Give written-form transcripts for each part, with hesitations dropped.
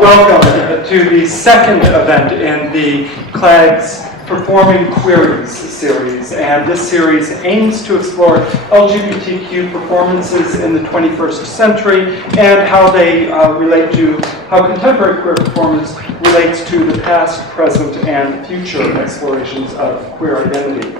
Welcome to the second event in the CLAGS Performing Queries series. And this series aims to explore LGBTQ performances in the 21st century and how they relate to how contemporary queer performance relates to the past, present, and future explorations of queer identity.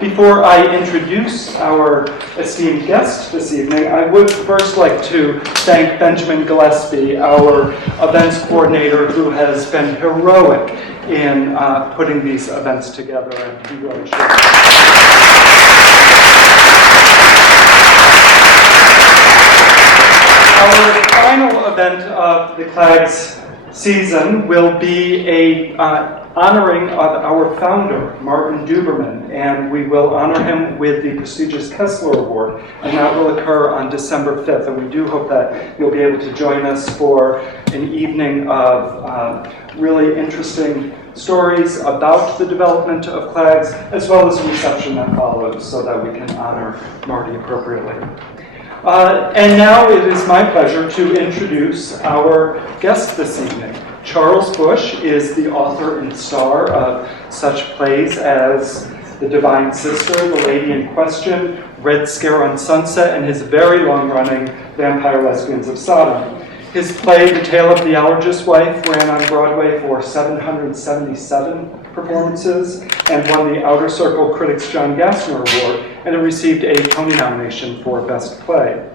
Before I introduce our esteemed guest this evening, I would first like to thank Benjamin Gillespie, our events coordinator, who has been heroic in putting these events together, and he really should. Our final event of the CLAGS season will be a honoring of our founder, Martin Duberman, and we will honor him with the prestigious Kessler Award, and that will occur on December 5th, and we do hope that you'll be able to join us for an evening of really interesting stories about the development of CLAGS, as well as a reception that follows, so that we can honor Marty appropriately. And now it is my pleasure to introduce our guest this evening. Charles Busch is the author and star of such plays as The Divine Sister, The Lady in Question, Red Scare on Sunset, and his very long-running Vampire Lesbians of Sodom. His play, The Tale of the Allergist's Wife, ran on Broadway for 777 performances and won the Outer Circle Critics' John Gassner Award, and it received a Tony nomination for Best Play.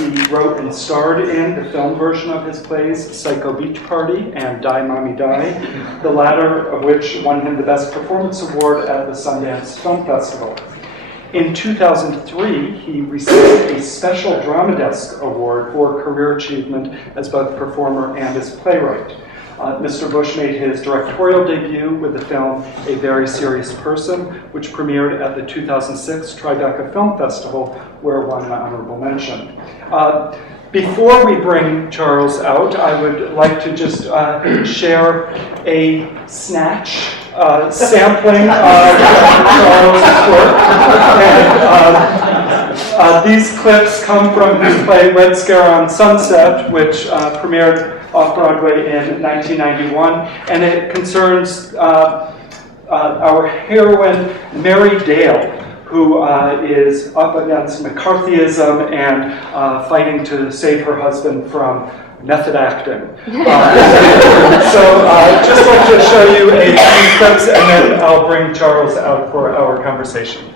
He wrote and starred in the film version of his plays, Psycho Beach Party and Die Mommy Die, the latter of which won him the Best Performance Award at the Sundance Film Festival. In 2003, he received a Special Drama Desk Award for career achievement as both performer and as playwright. Mr. Busch made his directorial debut with the film A Very Serious Person, which premiered at the 2006 Tribeca Film Festival, where won an honorable mention. Before we bring Charles out, I would like to just share a snatch sampling of Charles' work. And, these clips come from his play Red Scare on Sunset, which premiered off-Broadway in 1991, and it concerns our heroine, Mary Dale, who is up against McCarthyism and fighting to save her husband from method acting. So just like to show you a few clips, and then I'll bring Charles out for our conversation.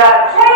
About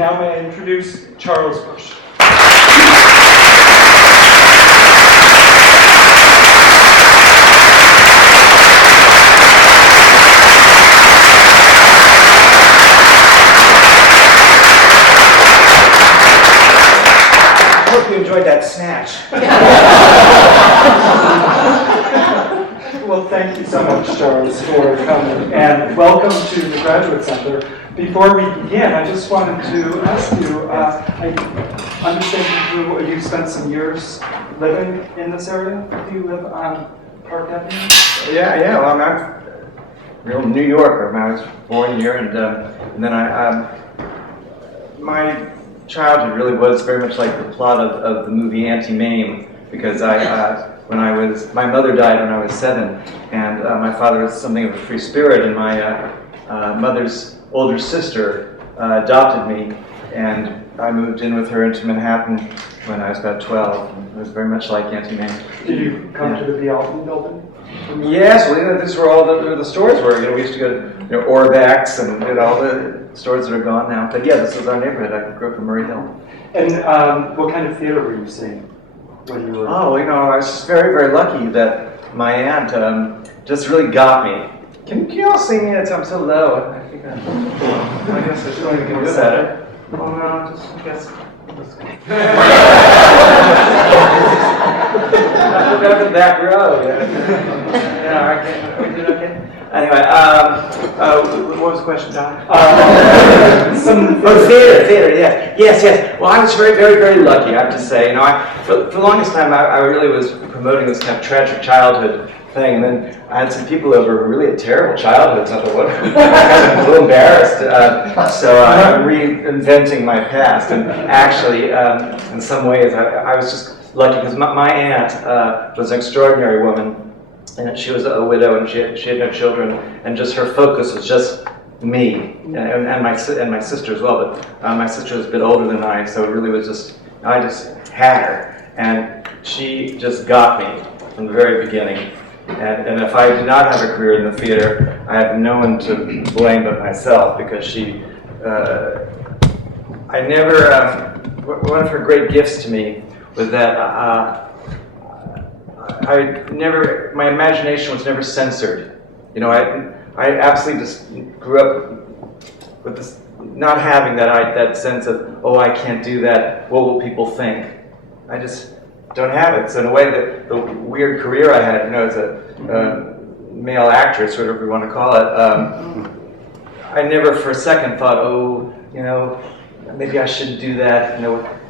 now may I introduce Charles Busch. I hope you enjoyed that snatch. Well, thank you so much, Charles, for coming, and welcome to the Graduate Center. Before we begin, I just wanted to ask you, I understand you spent some years living in this area. Do you live on Park Avenue? Yeah. Well, I'm a real New Yorker. I was born here, and then my childhood really was very much like the plot of the movie Anti-Mame, because my mother died when I was 7, and my father was something of a free spirit, and my mother's older sister adopted me, and I moved in with her into Manhattan when I was about 12. It was very much like Anti-Mame. Did you come to the Alton building? Yes, well, this is where all the stores were. We used to go to Orbeck's and all the stores that are gone now. But yeah, this was our neighborhood. I grew up in Murray Hill. And what kind of theater were you seeing when you were? Oh, I was just very, very lucky that my aunt just really got me. Can you all see me? I'm so low. I guess I should even do that. Oh no, I guess. I forgot the back row. Yeah, I can't. We did okay. Anyway, what was the question, John? Theater. Yes. Well, I was very, very, very lucky. I have to say. For the longest time, I really was promoting this kind of tragic childhood thing, and then I had some people over who really had terrible childhoods. I thought, I was a little embarrassed, so I'm reinventing my past. And actually, in some ways, I was just lucky because my aunt was an extraordinary woman, and she was a widow, and she had no children, and just her focus was just me and my sister as well. But my sister was a bit older than I, so it really was I just had her, and she just got me from the very beginning. And if I did not have a career in the theater, I have no one to blame but myself, because she, I never, one of her great gifts to me was that my imagination was never censored. I absolutely just grew up with this, not having that sense of, oh, I can't do that, what will people think? I just don't have it. So in a way, the weird career I had, as a male actress, whatever you want to call it, I never for a second thought, oh, maybe I shouldn't do that.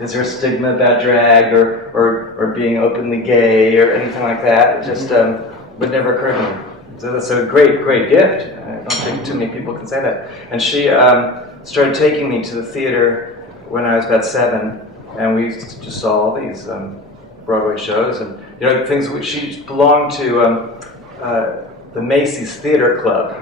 Is there a stigma about drag or being openly gay or anything like that? It just would never occur to me. So that's a great, great gift. I don't think too many people can say that. And she started taking me to the theater when I was about 7, and we just saw all these Broadway shows, and things. She belonged to the Macy's Theater Club,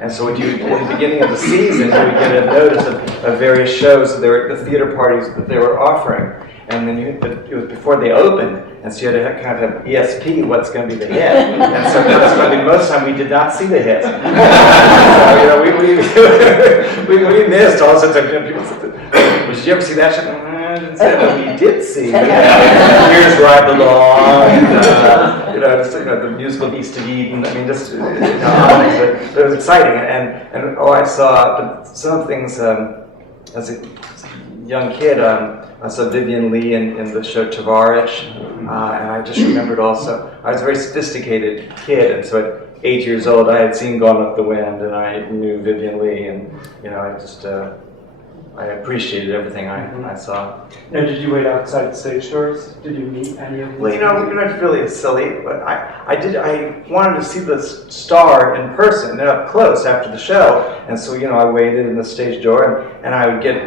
and so in the beginning of the season, you would get a notice of various shows, the theater parties that they were offering, and then it was before they opened, and so you had to kind of have ESP, what's going to be the hit, and so most of the time we did not see the hit. So, we missed all sorts of people said, did you ever see that show? We did see. Here's Where I Belong, and the musical East of Eden. I mean, just but it was exciting, and I saw some things as a young kid. I saw Vivian Leigh in the show Tavarich, and I just remembered also I was a very sophisticated kid, and so at 8 years old I had seen Gone with the Wind, and I knew Vivian Leigh, and I just. I appreciated everything I saw. Now, did you wait outside the stage doors? Did you meet any of them? Well, it's really silly, but I wanted to see the star in person, up close after the show, and so I waited in the stage door, and I would get.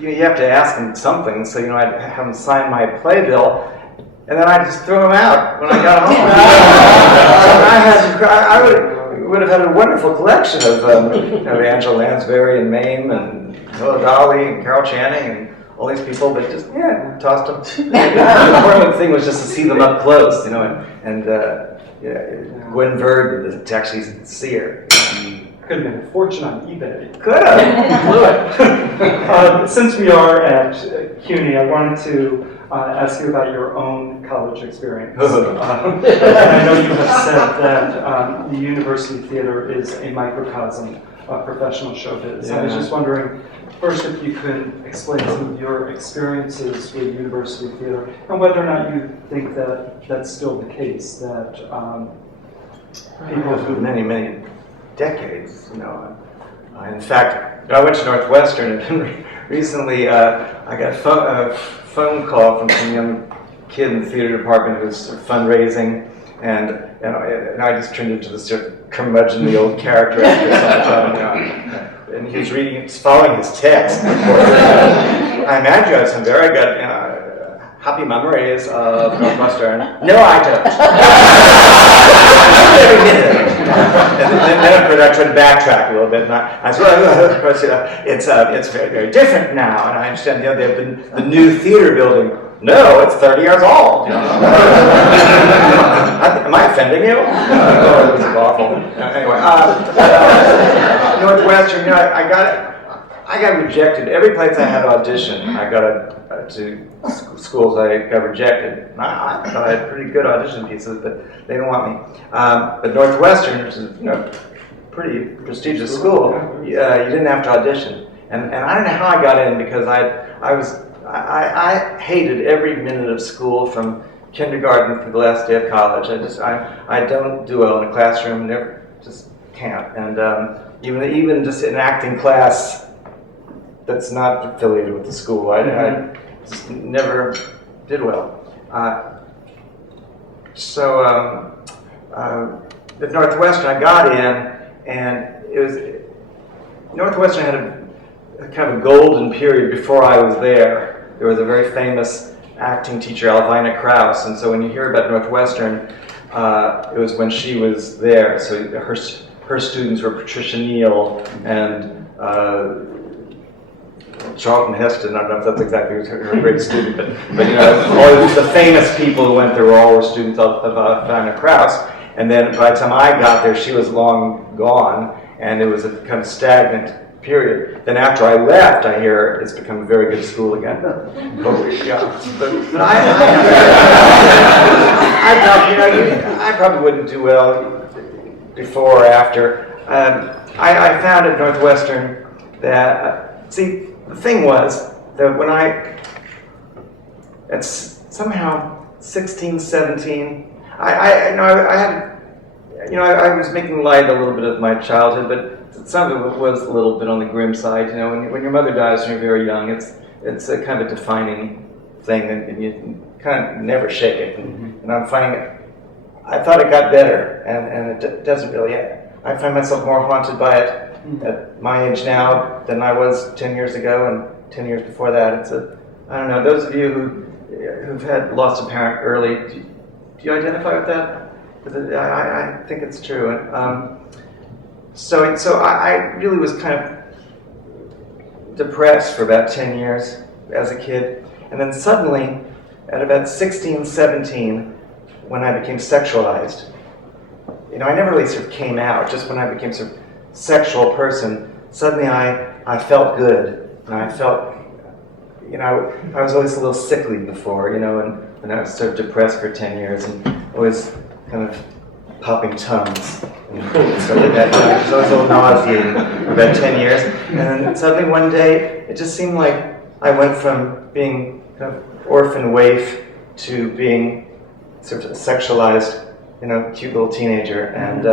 You have to ask him something, so I'd have him sign my playbill, and then I'd just throw him out when I got home. I would have had a wonderful collection of Angela Lansbury and Mame and Noah Dolly and Carol Channing and all these people, but just tossed them. The important thing was just to see them up close, and Gwen Verdon to actually see her. Could have made a fortune on eBay. Could have. Blew it. Since we are at CUNY, I wanted to ask you about your own college experience. And I know you have said that the university theater is a microcosm of professional showbiz. Yeah. I was just wondering, first, if you could explain some of your experiences with university theater and whether or not you think that that's still the case, that people For many decades, you know. In fact, I went to Northwestern, and recently I got a phone call from some young kid in the theater department who was sort of fundraising, and I just turned into this sort of curmudgeonly old character after some time, you know. And he was following his text. I imagine you have some very good, happy memories of Northwestern. No, I don't. And then of course I tried to backtrack a little bit, and I said, well, of course, it's very, very different now, and I understand, they have the new theater building. No, it's 30 years old. Am I offending you? Oh, it was awful. Anyway, Northwestern, I got rejected. Every place I had auditioned, I got to schools I got rejected. I thought I had pretty good audition pieces, but they didn't want me. But Northwestern, which is pretty prestigious school, you didn't have to audition. And I don't know how I got in, because I hated every minute of school from kindergarten to the last day of college. I don't do well in a classroom, just can't. And even just in acting class that's not affiliated with the school, I just never did well. At Northwestern, I got in, and Northwestern had a kind of a golden period before I was there. There was a very famous acting teacher, Alvina Krauss, and so when you hear about Northwestern, it was when she was there. So her students were Patricia Neal and Charlton Heston. I don't know if that's exactly her great student, but all the famous people who went there were students of Alvina Krauss. And then by the time I got there, she was long gone, and it was a kind of stagnant period. Then after I left, I hear it's become a very good school again. But I probably wouldn't do well before or after. I found at Northwestern that, see, the thing was that when at somehow 16, 17, I was making light a little bit of my childhood, but some of it was a little bit on the grim side. You know, when your mother dies when you're very young, it's a kind of a defining thing, and you kind of never shake it. And I'm finding it. I thought it got better, and it doesn't really. I find myself more haunted by it at my age now than I was 10 years ago and 10 years before that. I don't know. Those of you who've had lost a parent early, do you identify with that? I think it's true. And, So I really was kind of depressed for about 10 years as a kid. And then suddenly, at about 16, 17, when I became sexualized, I never really sort of came out. Just when I became sort of sexual person, suddenly I felt good. And I felt, I was always a little sickly before, and I was sort of depressed for 10 years and always kind of popping tongues and stuff like that. It was always a little nauseating for about 10 years. And then suddenly one day, it just seemed like I went from being kind of orphan waif to being sort of a sexualized, cute little teenager. And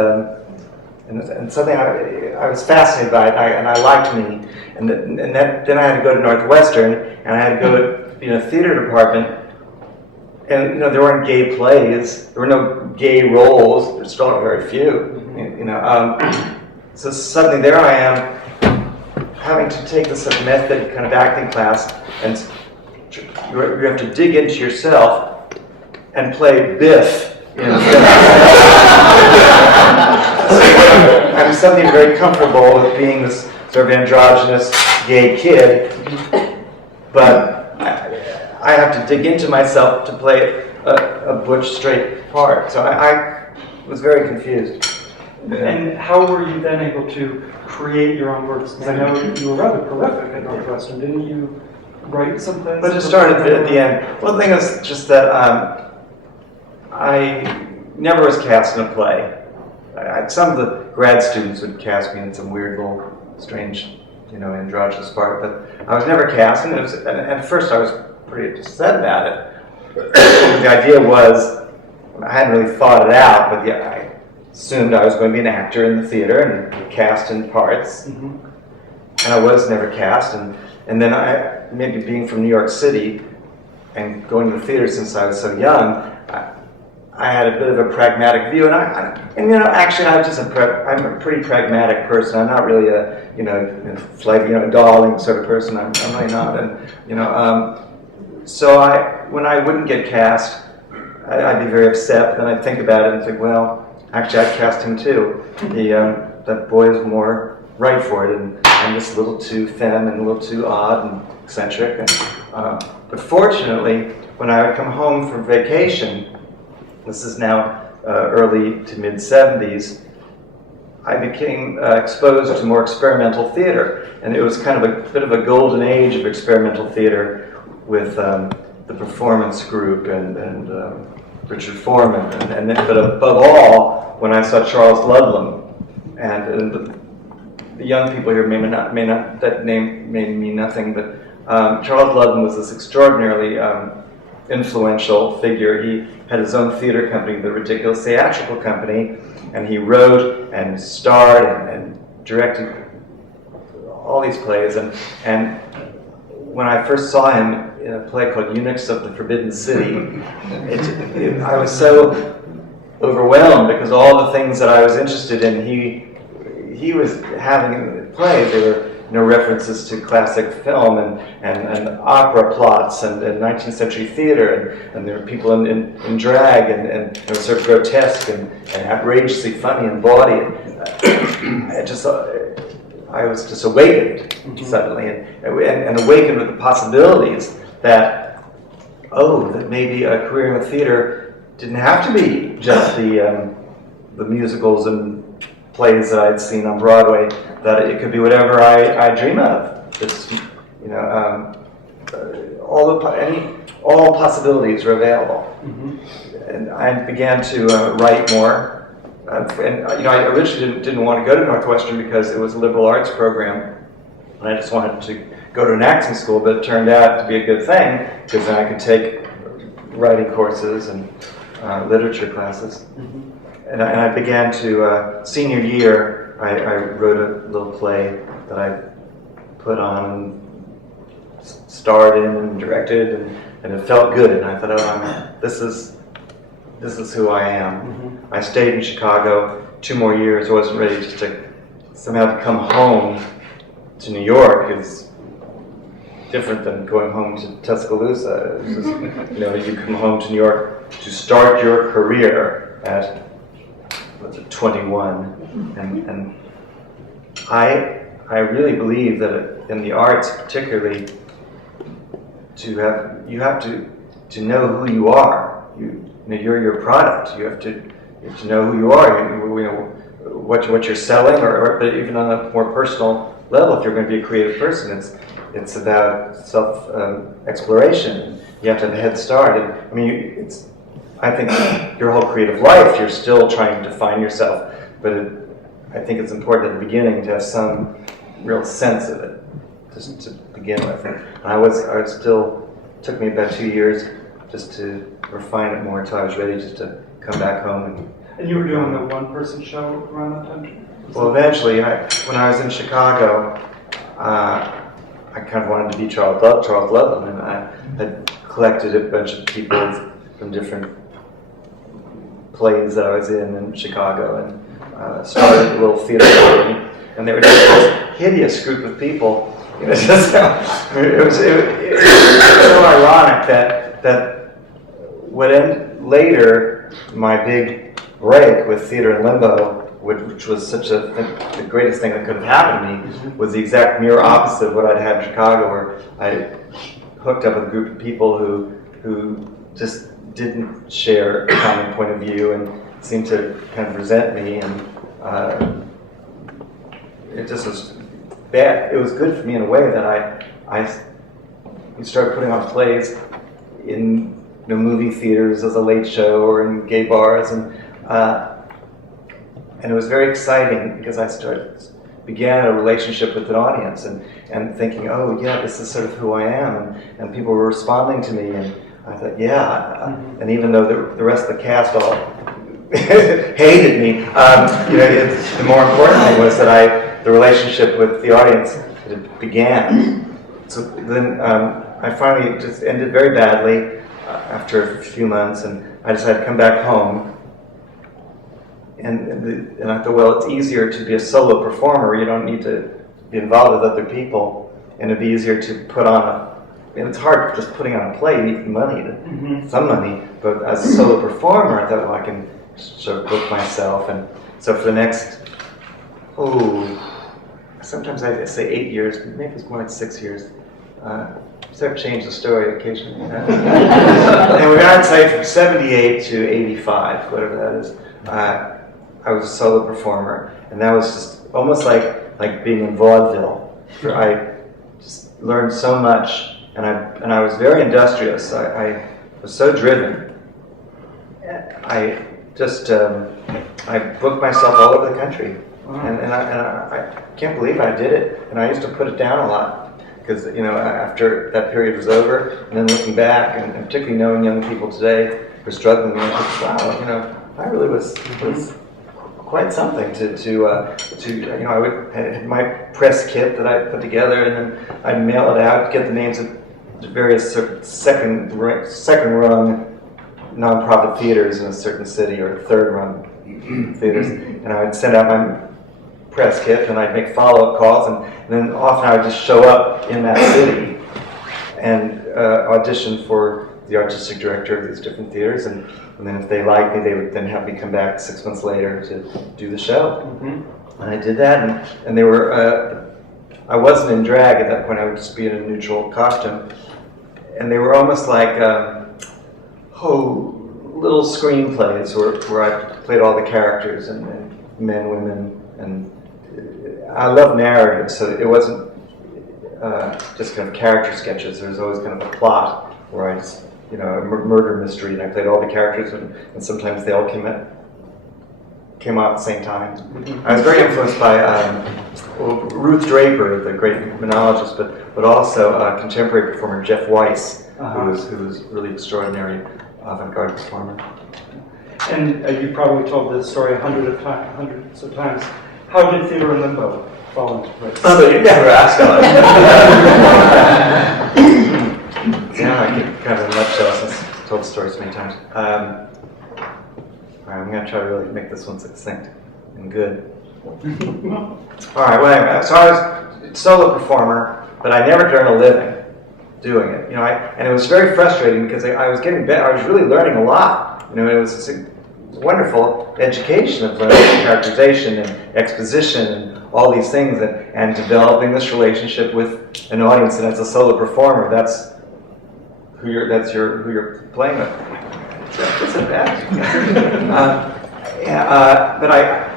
suddenly I was fascinated by it, and I liked me. And then I had to go to Northwestern, and I had to go be in a theater department. And there weren't gay plays. There were no gay roles. There still are very few. So suddenly there I am, having to take this sort of method kind of acting class, and you have to dig into yourself and play Biff. I'm suddenly very comfortable with being this sort of androgynous gay kid, but I have to dig into myself to play a butch straight part. So I was very confused. And how were you then able to create your own works? Because I know you were rather prolific at Northwestern. Didn't you write some things? But just started at the end. One thing is just that I never was cast in a play. Some of the grad students would cast me in some weird little strange, androgynous part, but I was never cast, and at first I was pretty upset about it. The idea was, I hadn't really thought it out, but yeah, I assumed I was going to be an actor in the theater and cast in parts, and I was never cast, and then maybe being from New York City and going to the theater since I was so young, I had a bit of a pragmatic view, and actually, I'm a pretty pragmatic person. I'm not really a, darling sort of person. I'm really not, and so when I wouldn't get cast, I'd be very upset. But then I'd think about it and think, well, actually, I'd cast him too. That boy is more right for it, and I'm just a little too femme and a little too odd and eccentric. But fortunately, when I would come home from vacation. This is now early to mid-70s. I became exposed to more experimental theater, and it was kind of a bit of a golden age of experimental theater with the Performance Group and Richard Foreman, but above all, when I saw Charles Ludlam, and the young people here may not that name may mean nothing, but Charles Ludlam was this extraordinarily influential figure. He had his own theater company, the Ridiculous Theatrical Company, and he wrote and starred and directed all these plays. And when I first saw him in a play called Eunuchs of the Forbidden City, I was so overwhelmed because all the things that I was interested in, he was having in the play. There were references to classic film and opera plots and 19th century theater, and there were people in drag and it was sort of grotesque and outrageously funny and bawdy. I was just awakened suddenly, and awakened with the possibilities that maybe a career in the theater didn't have to be just the musicals and plays that I'd seen on Broadway, that it could be whatever I dream of. Just, all possibilities are available. And I began to write more. I originally didn't want to go to Northwestern because it was a liberal arts program, and I just wanted to go to an acting school, but it turned out to be a good thing because then I could take writing courses and literature classes. And I began to, senior year, I wrote a little play that I put on and starred in and directed, and it felt good. And I thought, this is who I am. I stayed in Chicago 2 more years. I wasn't ready just to somehow to come home to New York is different than going home to Tuscaloosa. It's just, you come home to New York to start your career at 21, and I really believe that in the arts, particularly, you have to know who you are. You're your product. You have to know who you are. What you're selling, or but even on a more personal level, if you're going to be a creative person, it's about self exploration. You have to have a head start. And, I think your whole creative life, you're still trying to find yourself, but I think it's important at the beginning to have some real sense of it, just to begin with. And took me about 2 years just to refine it more until I was ready just to come back home. And you were doing a one-person show around that time? Well, eventually, when I was in Chicago, I kind of wanted to be Charles Ludlam, and I had collected a bunch of people from different plays that I was in Chicago, and started a little theater company, and they were just this hideous group of people. It was so ironic that what ended later, my big break with theater in Limbo, which was the greatest thing that could have happened to me, was the exact mirror opposite of what I'd had in Chicago, where I hooked up with a group of people who just didn't share a common point of view and seemed to kind of resent me, and it just was bad. It was good for me in a way that we started putting on plays in movie theaters as a late show or in gay bars, and it was very exciting because I began a relationship with an audience and thinking, oh yeah, this is sort of who I am, and people were responding to me, and I thought, yeah, and even though the rest of the cast all hated me, the more important thing was that the relationship with the audience began. So then I finally just ended very badly after a few months, and I decided to come back home. And I thought, well, it's easier to be a solo performer. You don't need to be involved with other people, and it'd be easier to put on and it's hard just putting on a play. You need money, some money. But as a solo performer, I thought, well, I can sort of book myself. And so for the next, sometimes I say 8 years, maybe it's more like 6 years. Sort of change the story occasionally. And we're on site from 78 to 85, whatever that is. I was a solo performer, and that was just almost like being in vaudeville. I just learned so much, and I was very industrious. I was so driven. I just I booked myself all over the country, and I can't believe I did it. And I used to put it down a lot because after that period was over, and then looking back, and particularly knowing young people today who are struggling, I thought, wow, I really was quite something to I would had my press kit that I put together, and then I'd mail it out, get the names of various sort of second rung nonprofit theaters in a certain city, or third rung theaters, and I would send out my press kit, and I'd make follow-up calls, and then often I would just show up in that city and audition for the artistic director of these different theaters, and then if they liked me, they would then have me come back 6 months later to do the show. And I did that, and they were, I wasn't in drag at that point, I would just be in a neutral costume. And they were almost like, little screenplays where I played all the characters, and men, women, and I love narrative, so it wasn't just kind of character sketches. There was always kind of a plot where I just, a murder mystery, and I played all the characters, and sometimes they all came out at the same time. I was very influenced by Ruth Draper, the great monologist, but also contemporary performer Jeff Weiss, who was really extraordinary avant-garde performer. And you probably told this story hundreds of times. How did Theater in Limbo fall into place? Oh, you never asked Yeah, I could kind of in a nutshell since I've told the story so many times. All right, I'm going to try to really make this one succinct and good. All right, well, anyway, so I was a solo performer, but I never earned a living doing it. And it was very frustrating because I was getting better. I was really learning a lot. It was a wonderful education of learning characterization and exposition and all these things, and developing this relationship with an audience. And as a solo performer, that's who you're playing with. It's a bad. But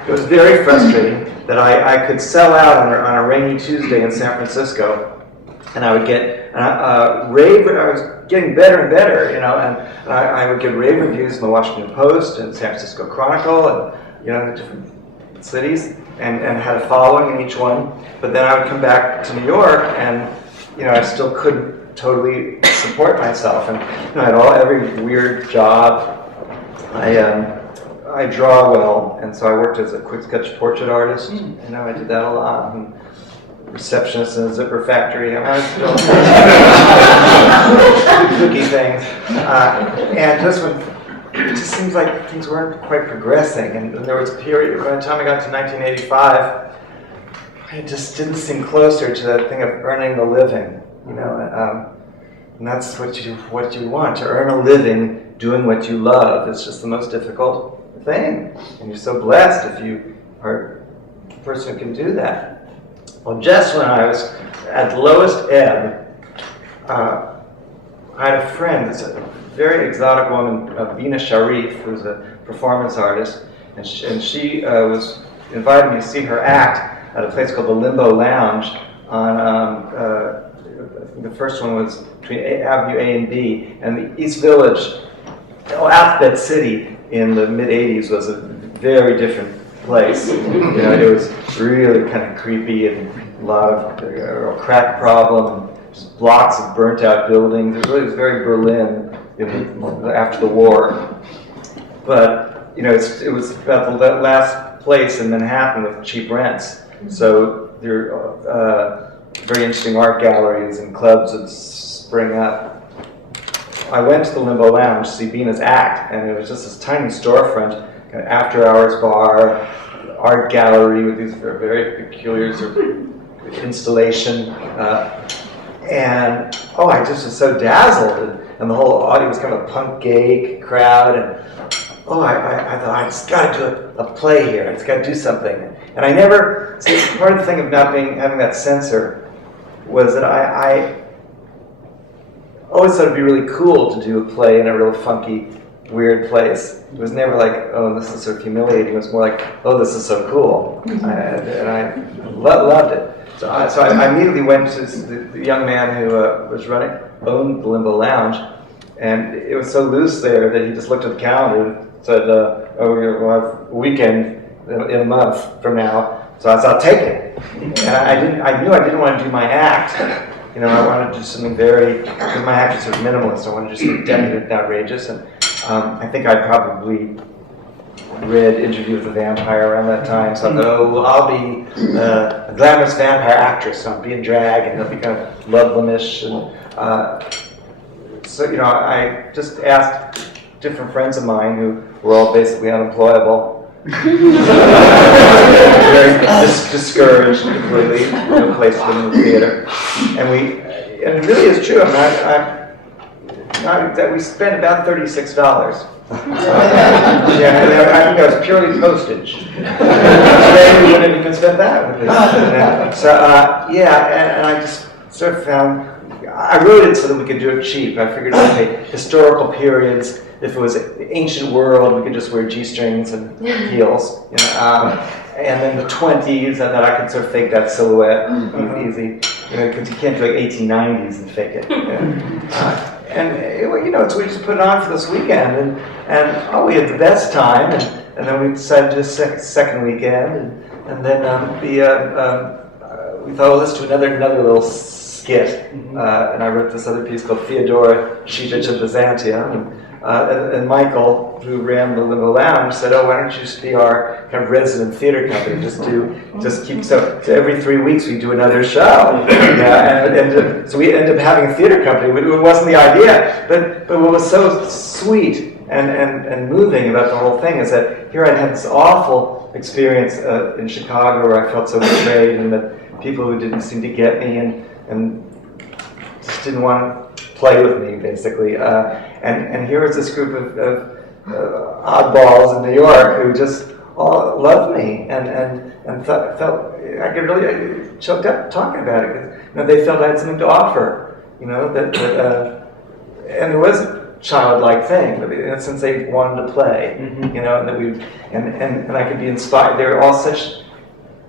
it was very frustrating that I could sell out on a rainy Tuesday in San Francisco, and I would get rave. I was getting better and better, and I would get rave reviews in the Washington Post and San Francisco Chronicle, and the different cities, and had a following in each one. But then I would come back to New York, and I still couldn't totally support myself, and I had every weird job. I draw well, and so I worked as a quick sketch portrait artist. I did that a lot. And receptionist in a zipper factory. I was still cookie things, and it just seems like things weren't quite progressing. And there was a period by the time I got to 1985, it just didn't seem closer to that thing of earning a living. And that's what you want, to earn a living doing what you love. It's just the most difficult thing, and you're so blessed if you are a person who can do that. Well, just when I was at the lowest ebb, I had a friend, it's a very exotic woman, Vina Sharif, who's a performance artist, and she was invited me to see her act at a place called the Limbo Lounge on, I think the first one was between Avenue A and B, and the East Village, Alphabet City in the mid-'80s was a very different place. It was really kind of creepy and a lot of crack problem, just blocks of burnt out buildings. It was very Berlin after the war. But, it was about the last place in Manhattan with cheap rents. So there are very interesting art galleries and clubs that spring up. I went to the Limbo Lounge to see Bina's act, and it was just this tiny storefront, kind of after-hours bar, art gallery with these very peculiar sort of installation. And I just was so dazzled, and the whole audience was kind of a punk gay crowd, and I thought, I just got to do a play here. I just got to do something. And I never, part of the thing of not having that censor was that I always thought it'd be really cool to do a play in a real funky, weird place. It was never like, oh, this is sort of humiliating. It was more like, oh, this is so cool. And I loved it. So I immediately went to the young man who owned the Limbo Lounge, and it was so loose there that he just looked at the calendar and said, we'll have a weekend in a month from now. So I said, I'll take it. And I knew I didn't want to do my act. I wanted to do something because my act is sort of minimalist. I wanted to do something decadent and outrageous. And I think I probably read Interview with the Vampire around that time. So I thought, I'll be a glamorous vampire actress. So I'll be in drag and it'll be kind of Ludlamish. And so, I just asked different friends of mine who were all basically unemployable. Very discouraged completely, no place for them in the theater. And it really is true. That we spent about $36. I think that was purely postage. Today we wouldn't even spend that. So and I just sort of found, I wrote it so that we could do it cheap. I figured okay, historical periods. If it was an ancient world, we could just wear G-strings and heels. And then the 20s, and then I could sort of fake that silhouette easy. Because you can't do like 1890s and fake it. So we just put it on for this weekend, and we had the best time, and then we decided to do a second weekend, and then we thought, let's do another little skit, and I wrote this other piece called Theodora, Shevich of Byzantium, and Michael, who ran the Limbo Lounge, said, why don't you just be our kind of resident theater company, so every 3 weeks we do another show. So we ended up having a theater company. It wasn't the idea, but what was so sweet and moving about the whole thing is that here I'd had this awful experience in Chicago where I felt so betrayed, and that people who didn't seem to get me and just didn't want to play with me, basically. And here was this group of oddballs in New York who just all loved me and felt I could really choked up talking about it because they felt I had something to offer. And it was a childlike thing, but in a sense they wanted to play. And that and I could be inspired. They were all such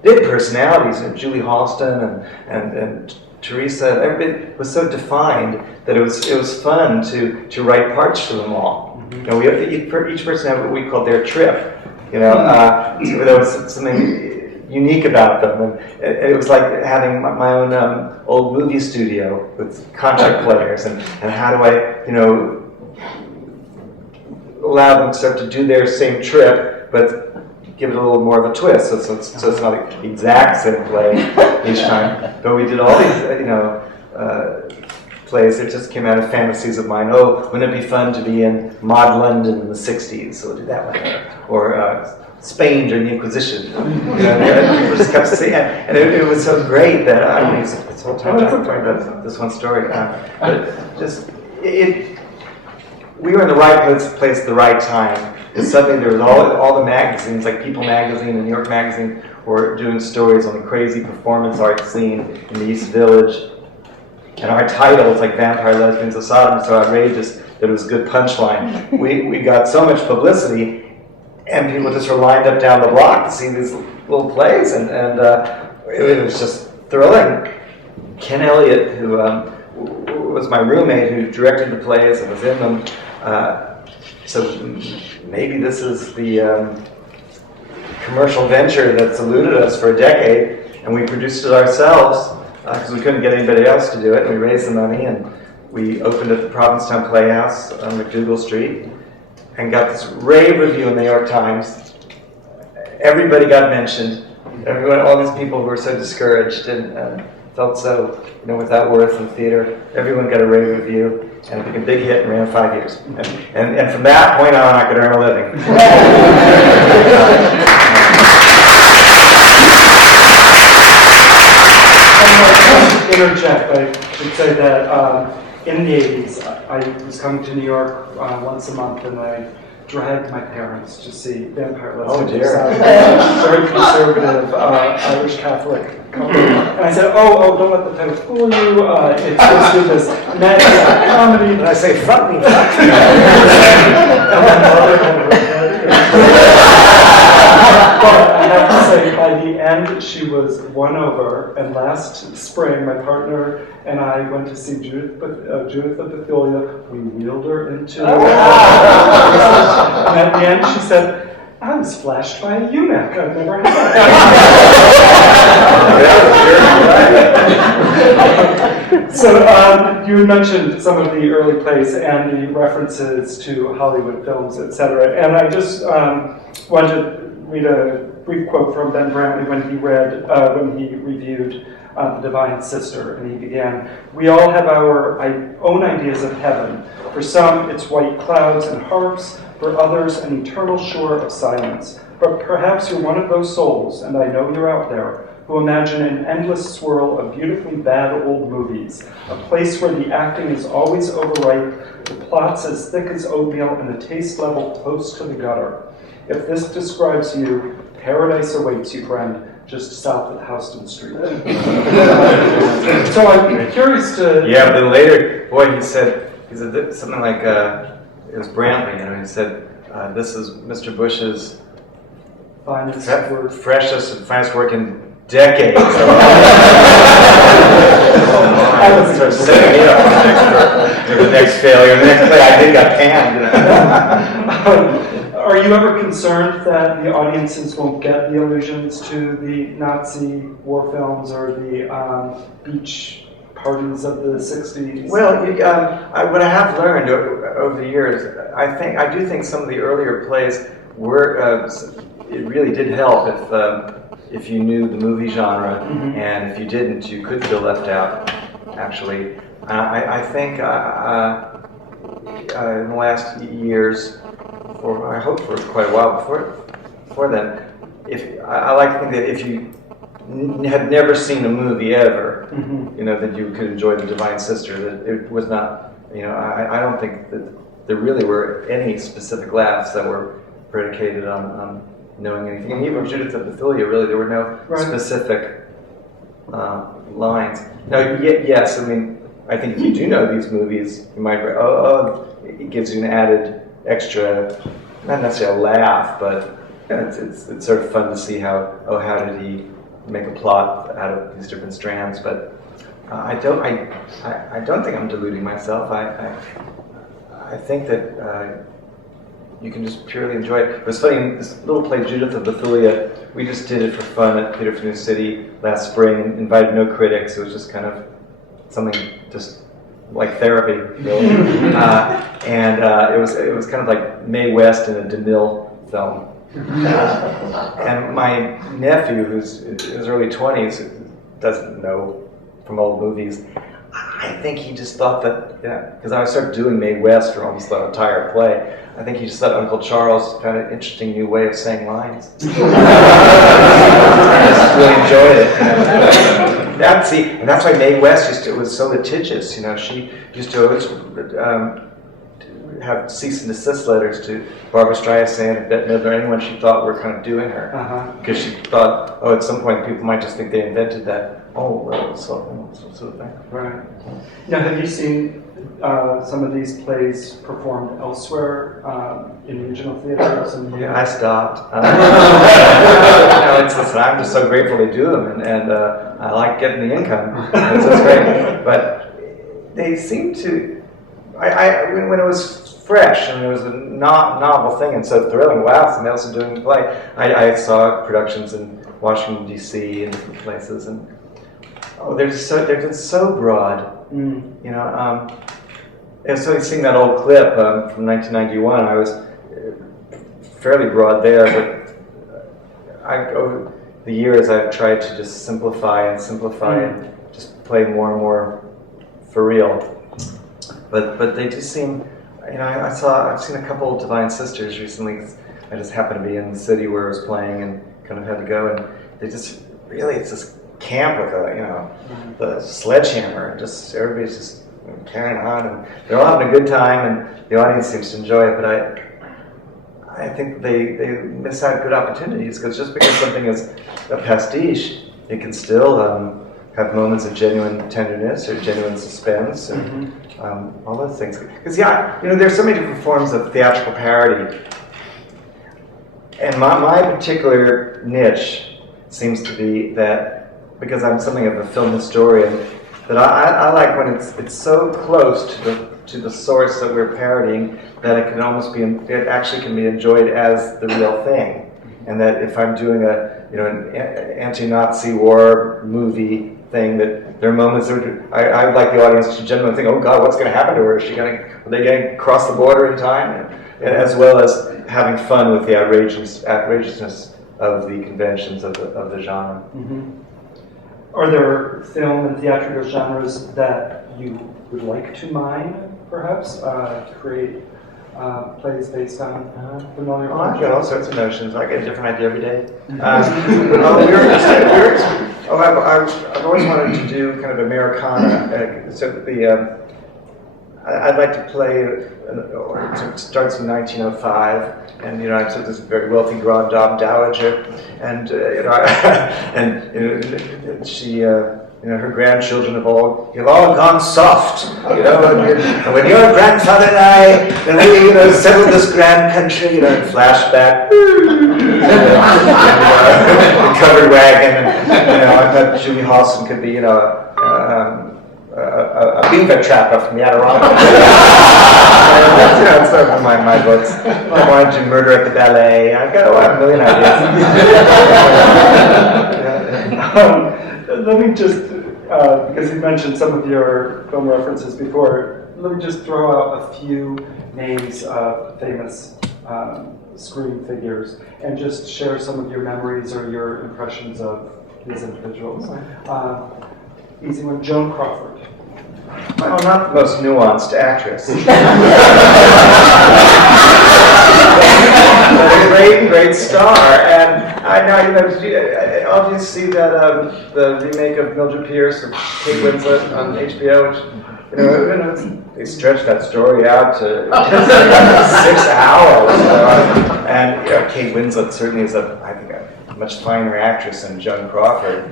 big personalities, Julie Halston and Teresa. Everybody was so defined that it was fun to write parts for them all. We have each person had what we called their trip. So there was something unique about them, and it was like having my own old movie studio with contract players, and how do I allow them to do their same trip, but give it a little more of a twist, so it's not the exact same play each time. But we did all these, plays that just came out of fantasies of mine. Wouldn't it be fun to be in Maud London in the 60s? So we'll do that one. Or Spain during the Inquisition. People just kept saying, and it was so great that I don't use this whole time talking about this one story. But just, we were in the right place at the right time. And suddenly there was all the magazines, like People Magazine and New York Magazine, were doing stories on the crazy performance art scene in the East Village. And our titles, like Vampire Lesbians of Sodom, were so outrageous that it was a good punchline. We got so much publicity, and people just were lined up down the block to see these little plays, and it was just thrilling. Ken Elliott, who was my roommate, who directed the plays and was in them, so maybe this is the commercial venture that's eluded us for a decade, and we produced it ourselves because we couldn't get anybody else to do it, and we raised the money, and we opened at the Provincetown Playhouse on McDougal Street, and got this rave review in the New York Times. Everybody got mentioned. Everyone, all these people who were so discouraged and felt so, without worth in theater, everyone got a rave review, and it became a big hit and ran 5 years. And from that point on, I could earn a living. Interject, I should say that in the 80s, I was coming to New York once a month, and I dragged my parents to see Vampire Lesbian. Oh dear. Very conservative Irish Catholic couple. And I said, oh, don't let the title fool you. It's supposed to be this magic comedy. And I say, fuck me, But I have to say, by the end, she was won over. And last spring, my partner and I went to see Judith of Bethulia. We wheeled her into and at the end, she said, I was flashed by a eunuch. I've never had that. So you mentioned some of the early plays and the references to Hollywood films, etc. And I just wanted to read a brief quote from Ben Brantley when he reviewed The Divine Sister, and he began, "We all have our own ideas of heaven. For some, it's white clouds and harps. For others, an eternal shore of silence. But perhaps you're one of those souls, and I know you're out there, who imagine an endless swirl of beautifully bad old movies, a place where the acting is always overripe, the plot's as thick as oatmeal, and the taste level close to the gutter. If this describes you, paradise awaits you, friend, just south of Houston Street." So I'm curious to... Yeah, but then later, boy, he said something like, it was Brantley, he said, this is Mr. Busch's freshest and finest work in decades. I was sort of setting me up for the next failure. The next play I did got panned. Are you ever concerned that the audiences won't get the allusions to the Nazi war films or the beach parties of the 60s? Well, what I have learned over the years, I do think some of the earlier plays were, it really did help if you knew the movie genre, and if you didn't, you could feel left out, actually. I think in the last years, I hope for quite a while before then, I like to think that if you had never seen a movie ever, that you could enjoy The Divine Sister. That it was not, I don't think that there really were any specific laughs that were predicated on knowing anything. And even Judith of Bethulia, really, there were no specific lines. Now, yes, I think if you do know these movies, you might go, it gives you an added extra, not necessarily a laugh, but it's sort of fun to see how did he make a plot out of these different strands. But I don't think I'm deluding myself. I think that you can just purely enjoy it. It was funny, this little play, Judith of Bethulia, we just did it for fun at Theatre for New City last spring, invited no critics. It was just kind of something just like therapy, really. And it was kind of like Mae West in a DeMille film. And my nephew, who's in his early 20s, doesn't know from old movies, I think he just thought that, because I started doing Mae West for almost the entire play, I think he just thought Uncle Charles found an interesting new way of saying lines. I just really enjoyed it. And that's why Mae West was so litigious. She used to always have cease and desist letters to Barbra Streisand and Bette Midler, anyone she thought were kind of doing her, because she thought, at some point people might just think they invented that. Sort of thing. Right. Now, have you seen some of these plays performed elsewhere in regional theaters? And Yeah, I stopped. I'm just so grateful they do them, and I like getting the income. It's great. But they seem to, when it was fresh and it was a novel thing and so thrilling, wow, somebody else is doing the play. I saw productions in Washington, D.C. and different places, and they're just so broad. You know, and so seeing that old clip from 1991, I was fairly broad there, but over the years I've tried to just simplify and just play more and more for real. But they do seem, you know, I've seen a couple of Divine Sisters recently. I just happened to be in the city where I was playing and kind of had to go, and they just really, it's this camp with the sledgehammer, and just everybody's just carrying on, and they're all having a good time, and the audience seems to enjoy it. But I think they miss out good opportunities, because just because something is a pastiche, it can still have moments of genuine tenderness or genuine suspense, and all those things. Because there's so many different forms of theatrical parody, and my particular niche seems to be that, because I'm something of a film historian, that I like when it's so close to the source that we're parodying that it can almost be, it actually can be enjoyed as the real thing, and that if I'm doing an anti-Nazi war movie thing, that there are moments where I would like the audience to genuinely think, oh God, what's going to happen to her? Are they going to cross the border in time? And as well as having fun with the outrageousness of the conventions of the genre. Are there film and theatrical genres that you would like to mine, perhaps, to create plays based on familiar? Oh, I've got all sorts of notions. I get a different idea every day. I've always wanted to do kind of Americana. I'd like to play. It starts in 1905. And I'm sort of this very wealthy grand dame dowager, and she, her grandchildren have all gone soft, and when your grandfather and I, then we, settled this grand country, flashback, the covered wagon, and I thought Julie Halston could be, a beaver trapper from the Adirondacks. That's sort of my books. I wanted to murder at the ballet. I have a million ideas. Let me just, because you mentioned some of your film references before, let me just throw out a few names of famous screen figures and just share some of your memories or your impressions of these individuals. Easy one, Joan Crawford. Oh, not the most nuanced actress. But a great star. And I know, obviously that the remake of Mildred Pierce with Kate Winslet on HBO, which, they stretched that story out to 6 hours. And Kate Winslet certainly is I think a much finer actress than Joan Crawford.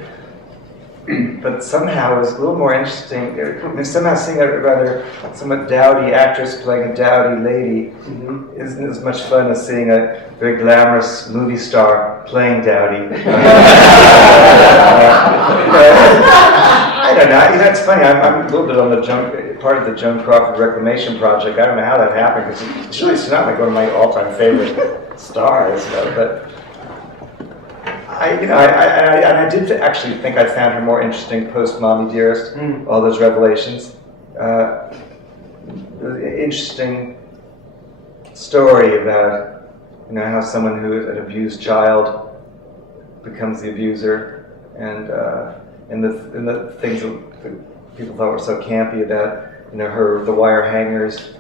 But somehow it was a little more interesting. Somehow seeing a rather somewhat dowdy actress playing a dowdy lady isn't as much fun as seeing a very glamorous movie star playing dowdy. I don't know. It's funny. I'm a little bit on the part of the Joan Crawford Reclamation Project. I don't know how that happened, because she's not like one of my all-time favorite stars, but. I did actually think I found her more interesting post Mommy Dearest, all those revelations. Interesting story about how someone who is an abused child becomes the abuser, and the things that people thought were so campy about the wire hangers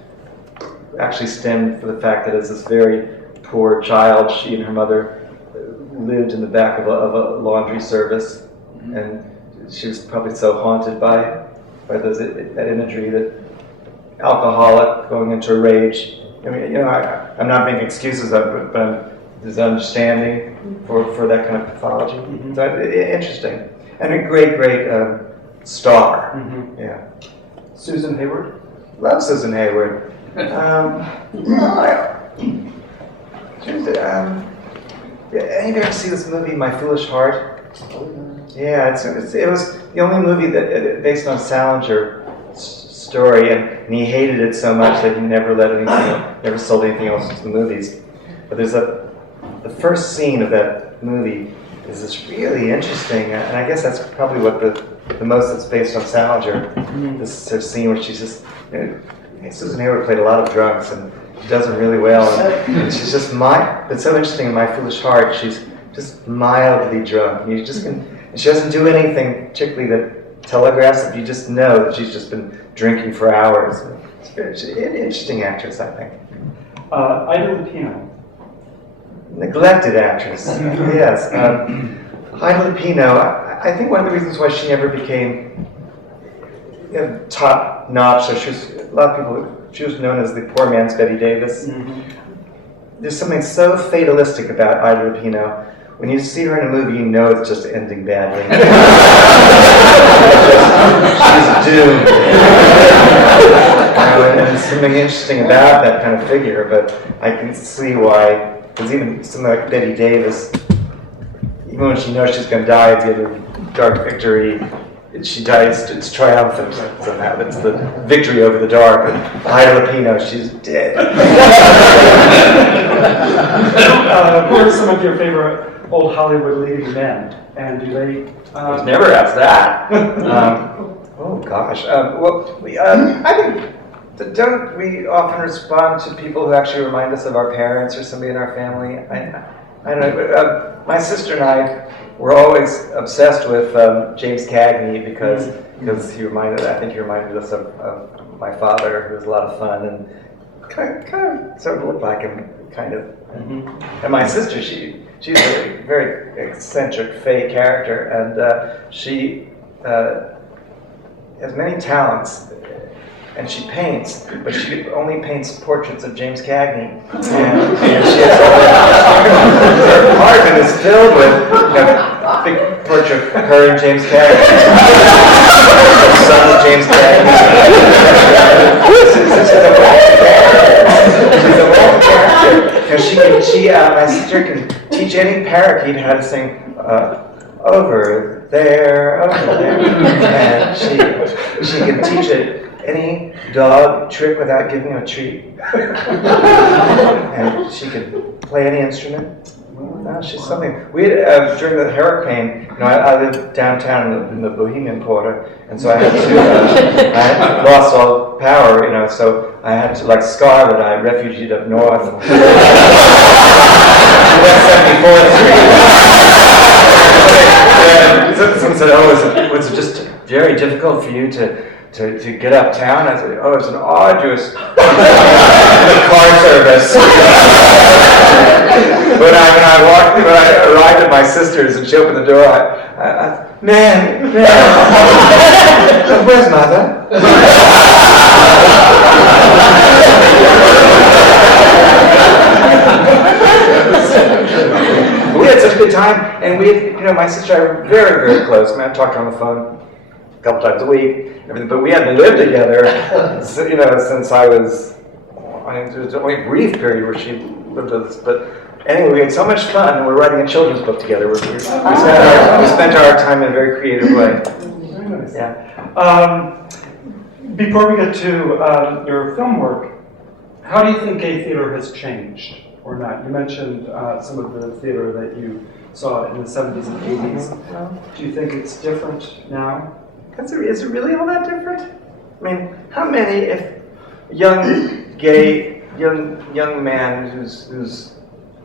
actually stemmed from the fact that as this very poor child, she and her mother lived in the back of a laundry service, and she was probably so haunted by that imagery, that alcoholic going into a rage. I'm not making excuses of it, but there's understanding for that kind of pathology. So interesting, and a great star. Yeah. Susan Hayward. love Susan Hayward. Any of you ever see this movie, My Foolish Heart? Yeah, it was the only movie that based on Salinger story, and he hated it so much that he never never sold anything else into the movies. But there's the first scene of that movie is this really interesting, and I guess that's probably what the most that's based on Salinger. This is her scene where she's just, Susan Hayward played a lot of drunks, and she does them really well, and she's just it's so interesting in My Foolish Heart, she's just mildly drunk. You just can, and she doesn't do anything particularly that telegraphs it. You just know that she's just been drinking for hours. She's an interesting actress, I think. Ida Lupino. Neglected actress, yes. Ida Lupino, I think one of the reasons why she never became top notch, so she was known as the poor man's Betty Davis. There's something so fatalistic about Ida Lupino. When you see her in a movie, you know it's just ending badly. She's doomed. And there's something interesting about that kind of figure, but I can see why. Because even something like Betty Davis, even when she knows she's going to die at the end of Dark Victory, she dies, it's triumphant somehow. It's the victory over the dark. And Ida Lupino, she's dead. Who are some of your favorite old Hollywood leading men? And do they... never asked that. Oh, gosh. I think... Don't we often respond to people who actually remind us of our parents or somebody in our family? I don't know. My sister and I were always obsessed with James Cagney because he reminded us of my father, who was a lot of fun and kind of sort of looked like him, kind of. And my sister, she's a very eccentric, fey character, and she has many talents. And she paints, but she only paints portraits of James Cagney. And she has her apartment is filled with big portrait of her and James Cagney. The son of James Cagney. She's a wonderful character. My sister can teach any parakeet how to sing over there, and she can teach it. Any dog trick without giving him a treat. And she could play any instrument. No, she's something. We had, during the hurricane, I lived downtown in the Bohemian Quarter, and so I had lost all power, so I had to, like Scarlett, I refugeed up north. West 74th Street. Someone said, was it just very difficult for you to get uptown? I said, it's an arduous car service. When I arrived at my sister's and she opened the door, man, where's Mother? We had such a good time, and my sister and I were very, very close. I talked to her on the phone a couple times a week, but we hadn't lived together, since I was. There was only a brief period where she lived with us, but anyway, we had so much fun, and we're writing a children's book together. We spent our time in a very creative way. Very nice. Yeah. Before we get to your film work, how do you think gay theater has changed or not? You mentioned some of the theater that you saw in the 70s and 80s. Do you think it's different now? Is it really all that different? I mean, how many, if young young man who's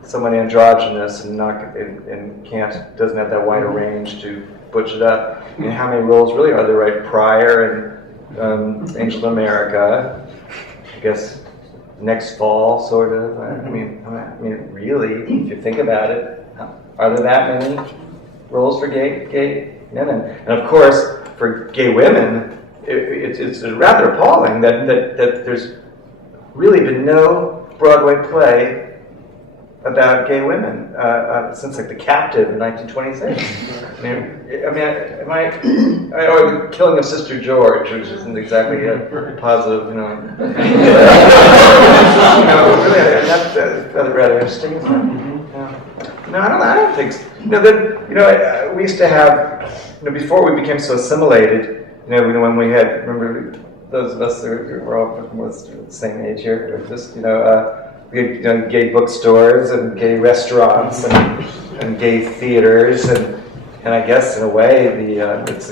somewhat androgynous and doesn't have that wide a range to butch it up, I mean, how many roles really are there? Right, Pryor and Angel of America, I guess Next Fall, sort of. I mean, really, if you think about it, are there that many roles for gay men? And of course, for gay women, it's rather appalling that there's really been no Broadway play about gay women since like The Captive in 1926. Or The Killing of Sister George, which isn't exactly a positive, really, that's rather interesting, isn't it? No, I don't think so. We used to have, before we became so assimilated, when we had, remember, those of us who were all almost the same age here, just, we had gay bookstores and gay restaurants and gay theaters, and I guess in a way, it's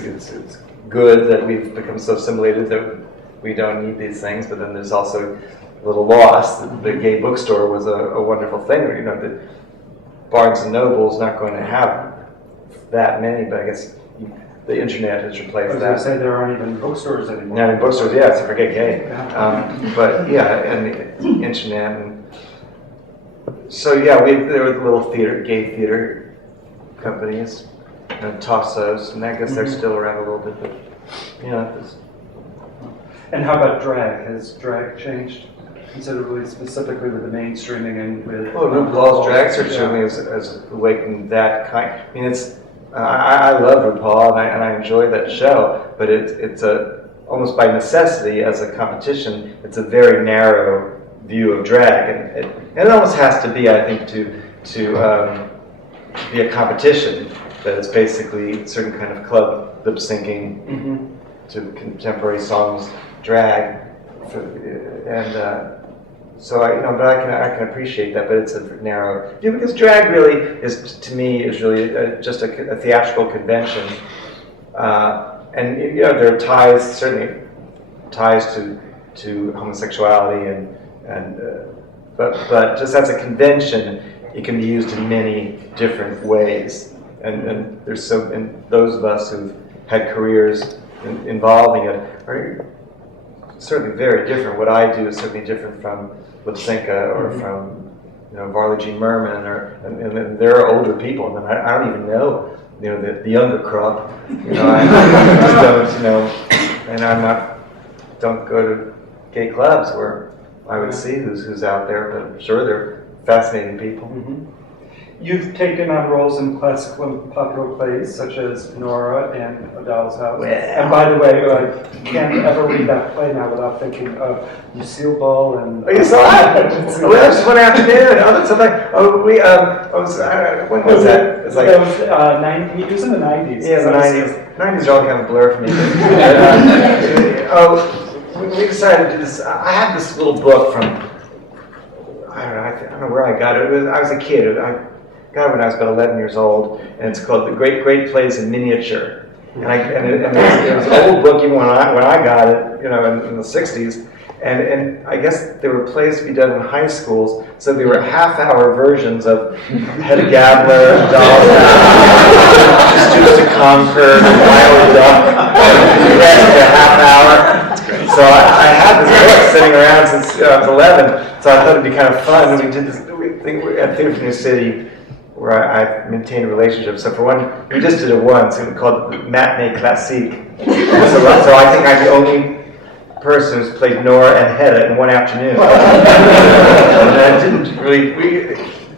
good that we've become so assimilated that we don't need these things, but then there's also a little loss. The gay bookstore was a wonderful thing. The Barnes and Noble's not going to have that many, but I guess the internet has replaced that. I was going to say there aren't even bookstores anymore. Not in bookstores, yeah, except for gay. But yeah, and the internet. And so yeah, there were the little gay theater companies, and Tassos, and I guess they're still around a little bit. But And how about drag? Has drag changed considerably, specifically with the mainstreaming and with? Well, RuPaul's Drag Search certainly has awakened that kind. I love RuPaul and I enjoy that show, but it's almost by necessity as a competition. It's a very narrow view of drag, and it almost has to be, I think, to be a competition. That it's basically a certain kind of club lip syncing to contemporary songs, drag, so I can appreciate that, but it's a narrow view because drag really is really just a theatrical convention, and there are certainly ties to homosexuality but just as a convention, it can be used in many different ways, and there's and those of us who've had careers involving it are certainly very different. What I do is certainly different from Lipsinka or from Varley Jean Merman, and there are older people, and I don't even know the younger crop. I just don't and don't go to gay clubs where I would see who's out there, but I'm sure they're fascinating people. You've taken on roles in classical and popular plays such as Nora and A Doll's House. Well. And by the way, I can't ever read that play now without thinking of Lucille Ball and... Oh, you saw that? That was just one afternoon. Oh, that's something. Oh, when was that? It was it was 90, it was in the 90s. Yeah, the 90s. 90s are all kind of a blur for me. When we decided to do this, I had this little book from, I don't know where I got it. I was a kid. I got it when I was about 11 years old, and it's called The Great Plays in Miniature. And it was an old book even when I got it, in the 60s. And I guess there were plays to be done in high schools, so there were half-hour versions of Hedda Gabler, Doll's House, Students to Conquer, Wild Duck, the rest of a half hour. So I had this book sitting around since I was 11, so I thought it'd be kind of fun. And we did this thing at Theater for New City, where I maintained a relationship. So for one, we just did it once, and we called it Matinee Classique. So I think I'm the only person who's played Nora and Hedda in one afternoon. And I didn't really,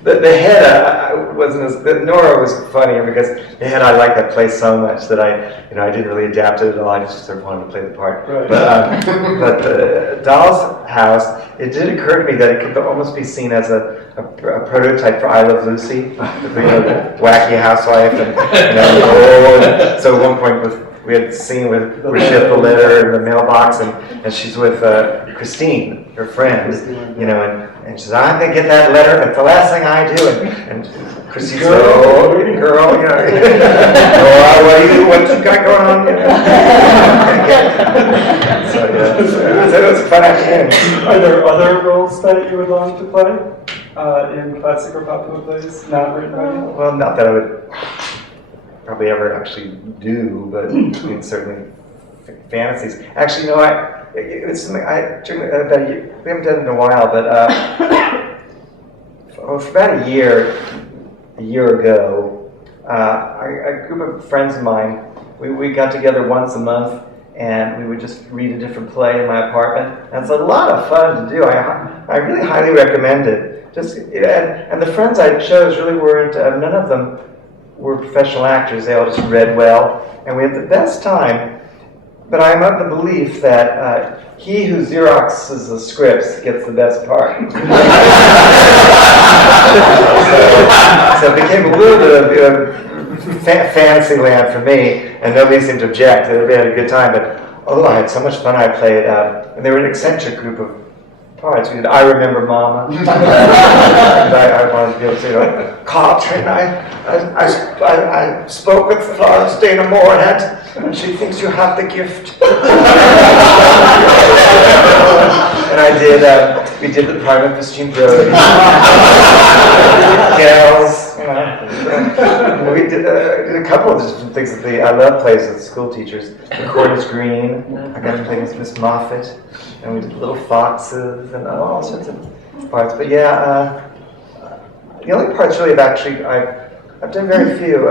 the Hedda wasn't as, Nora was funnier because the Hedda, I liked that play so much that I didn't really adapt it at all. I just sort of wanted to play the part. Right. But the Doll's House, it did occur to me that it could almost be seen as a prototype for I Love Lucy, the wacky housewife, and so at one point we had a scene where she had the letter in the mailbox, and she's with Christine, her friend, and she's, I'm going to get that letter, that's the last thing I do, and Christine's like, oh, girl, what you got going on? So it was a fun afternoon. Are there other roles that you would long to play in classic or popular plays, not written by you? Well, not that I would probably ever actually do, but certainly fantasies. Actually, it's something we haven't done it in a while, but for about a year ago, a group of friends of mine, we got together once a month, and we would just read a different play in my apartment. And it's a lot of fun to do. I really highly recommend it. And the friends I chose really weren't, none of them were professional actors. They all just read well, and we had the best time. But I'm of the belief that he who Xeroxes the scripts gets the best part. so it became a little bit of fantasy land for me, and nobody seemed to object. Everybody had a good time, but I had so much fun. I played, and they were an eccentric group of parts. We did I Remember Mama. And I wanted to be able to say, Carlton, I spoke with Florence Dana Moorhead, and she thinks you have the gift. And I did, we did the part of Christine Brody. Gals, we did a couple of different things. I love plays with school teachers. The Court is Green. I got to play with Miss Moffat. And we did Little Foxes and all sorts of parts. But yeah, the only parts really I've done very few.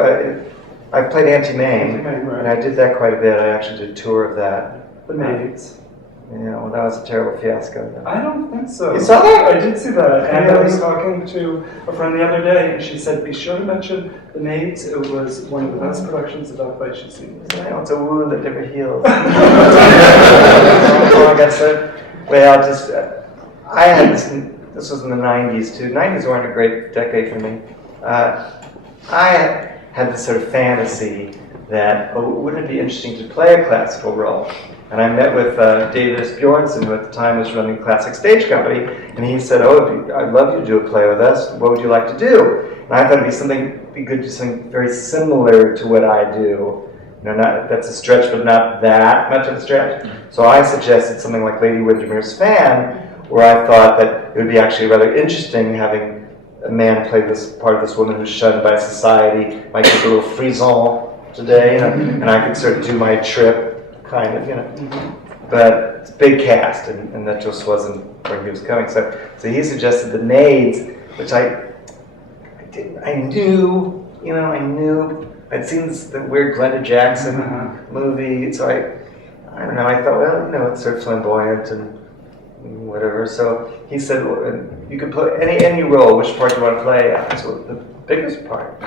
I've played Auntie May, and I did that quite a bit. I actually did a tour of that. The Maids. Yeah, well, that was a terrible fiasco. I don't think so. You saw that? I did see that, and I was talking to a friend the other day, and she said, be sure to mention The Maids. It was one of the best productions of that play she's seen. I know, it's a wound that never heals. I had this was in the 90s too. 90s weren't a great decade for me. I had this sort of fantasy that, wouldn't it be interesting to play a classical role? And I met with David Bjornson, who at the time was running Classic Stage Company, and he said, I'd love you to do a play with us. What would you like to do? And I thought it'd be good to do something very similar to what I do. That's a stretch, but not that much of a stretch. So I suggested something like Lady Windermere's Fan, where I thought that it would be actually rather interesting having a man play this part of this woman who's shunned by society, might get a little frisson today, and I could sort of do my trip, kind of, But it's a big cast, and that just wasn't where he was going. So he suggested The Maids, which I knew. I'd seen the weird Glenda Jackson movie, so I don't know. I thought, well, it's sort of flamboyant and whatever. So he said, you could play any role. Which part do you want to play? I said, the biggest part.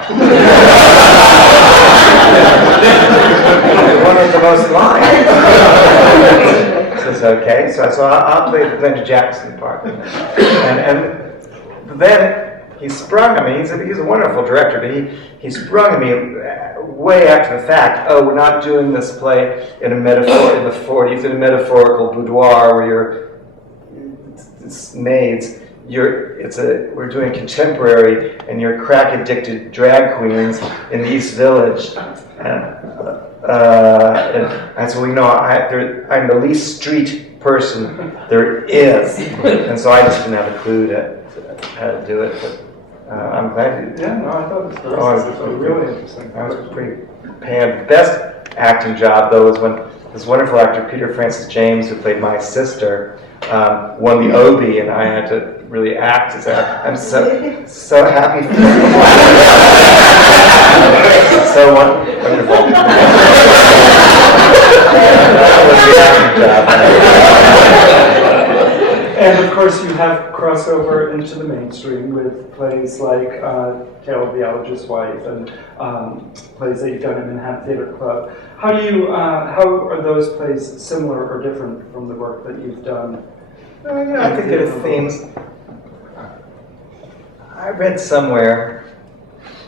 One with the most lines. So it's okay. So I'll play the Glenda Jackson part. And then he sprung at me. He's a wonderful director, but he sprung at me way after the fact. We're not doing this play in a metaphor in the 40s, in a metaphorical boudoir where it's maids. We're doing contemporary, and you're crack-addicted drag queens in the East Village. And so I'm the least street person there is, and so I just didn't have a clue how to do it. But I'm glad. Yeah, no, I thought it was really interesting. I was pretty pan. The best acting job though was when this wonderful actor Peter Francis James, who played my sister, won the Obie, and I had to really act as I'm so happy for you. So wonderful. That was the acting job. And of course, you have crossed over into the mainstream with plays like Tale of the Allergist's Wife and plays that you've done in Manhattan Theatre Club. How are those plays similar or different from the work that you've done? I think there are themes. I read somewhere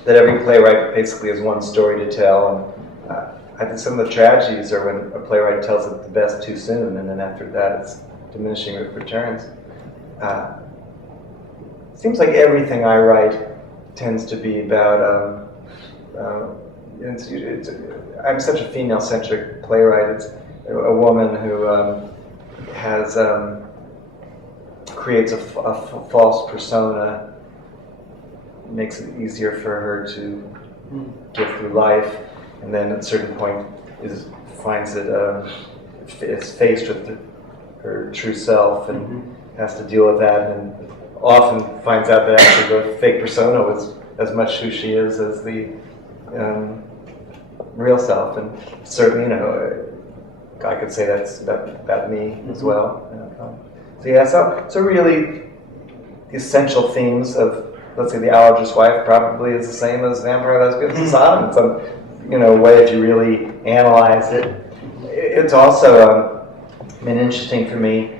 that every playwright basically has one story to tell, and I think some of the tragedies are when a playwright tells it the best too soon, and then after that it's diminishing returns. Seems like everything I write tends to be about. I'm such a female-centric playwright. It's a woman who creates a false persona, makes it easier for her to get through life, and then at a certain point is faced with her true self and has to deal with that, and often finds out that actually the fake persona was as much who she is as the real self. And certainly, I could say that's about me as well. So yeah, so really the essential themes of, let's say, The Allergist's Wife probably is the same as Vampire Lesbians and Sodom in some way if you really analyze it. It's also been interesting for me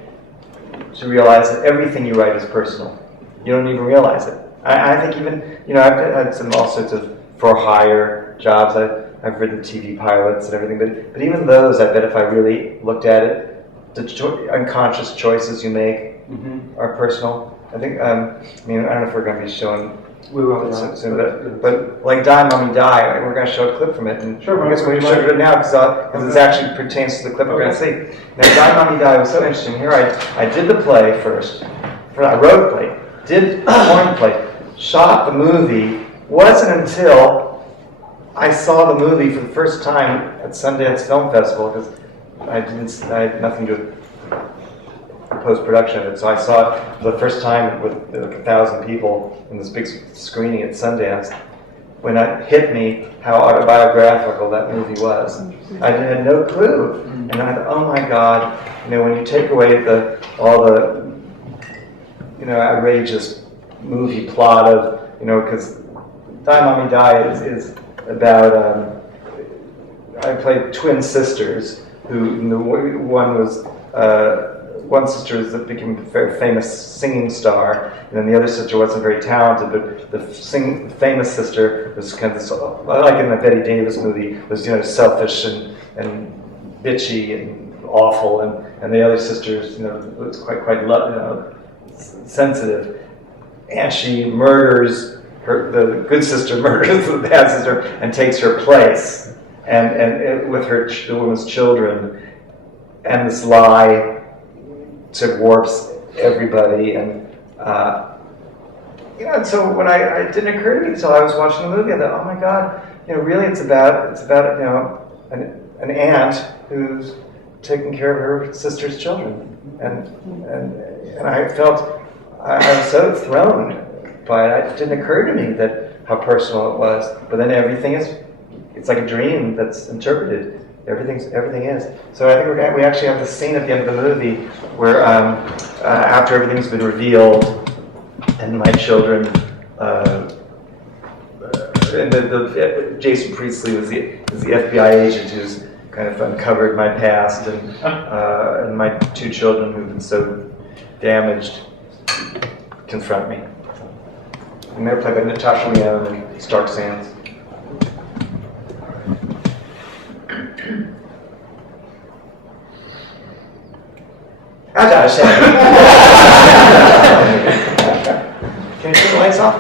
to realize that everything you write is personal. You don't even realize it. I think even, I've had all sorts of for-hire jobs. I've written TV pilots and everything, but even those, I bet if I really looked at it, the unconscious choices you make are personal. I think, I don't know if we're going to be showing we will soon, but like Die Mommy Die, we're going to show a clip from it. And sure, I guess we should it now because it actually pertains to the clip we're going to see. Now, Die Mommy Die was so interesting. Here I did the play first. I wrote the play, did one play, shot the movie. Wasn't until I saw the movie for the first time at Sundance Film Festival, because I had nothing to do with post-production of it, so I saw it for the first time with like 1,000 people in this big screening at Sundance, when it hit me how autobiographical that movie was. I had no clue, and I thought, oh my God, when you take away all the outrageous movie plot of, because Die Mommy Die is about, I played twin sisters, one sister became a very famous singing star, and then the other sister wasn't very talented, but the famous sister was kind of this, like in the Betty Davis movie, was selfish and bitchy and awful, and the other sisters was quite sensitive, and she murders the good sister murders the bad sister and takes her place, and with the woman's children, and this lie sort of warps everybody, and so when it didn't occur to me until I was watching the movie, I thought, oh my God, really it's about an aunt who's taking care of her sister's children, and I felt I was so thrown by it. It didn't occur to me how personal it was, but then it's like a dream that's interpreted. Everything is. So I think we actually have this scene at the end of the movie where after everything's been revealed, and my children, and Jason Priestley was the FBI agent who's kind of uncovered my past, and my two children who've been so damaged confront me. And they're played by Natasha Lyonne and Stark Sands. Can you turn the lights off?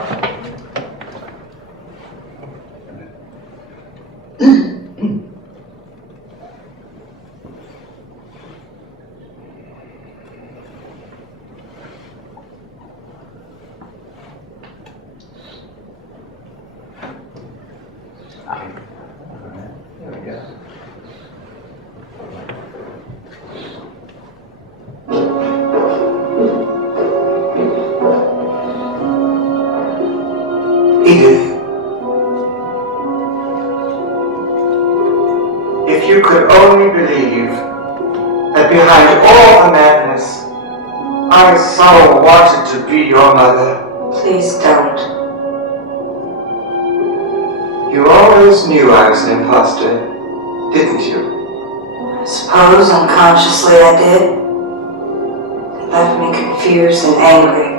There we go. Edith, if you could only believe that behind all the madness, I so wanted to be your mother. Please don't. You always knew I was an imposter, didn't you? I suppose unconsciously I did. It left me confused and angry.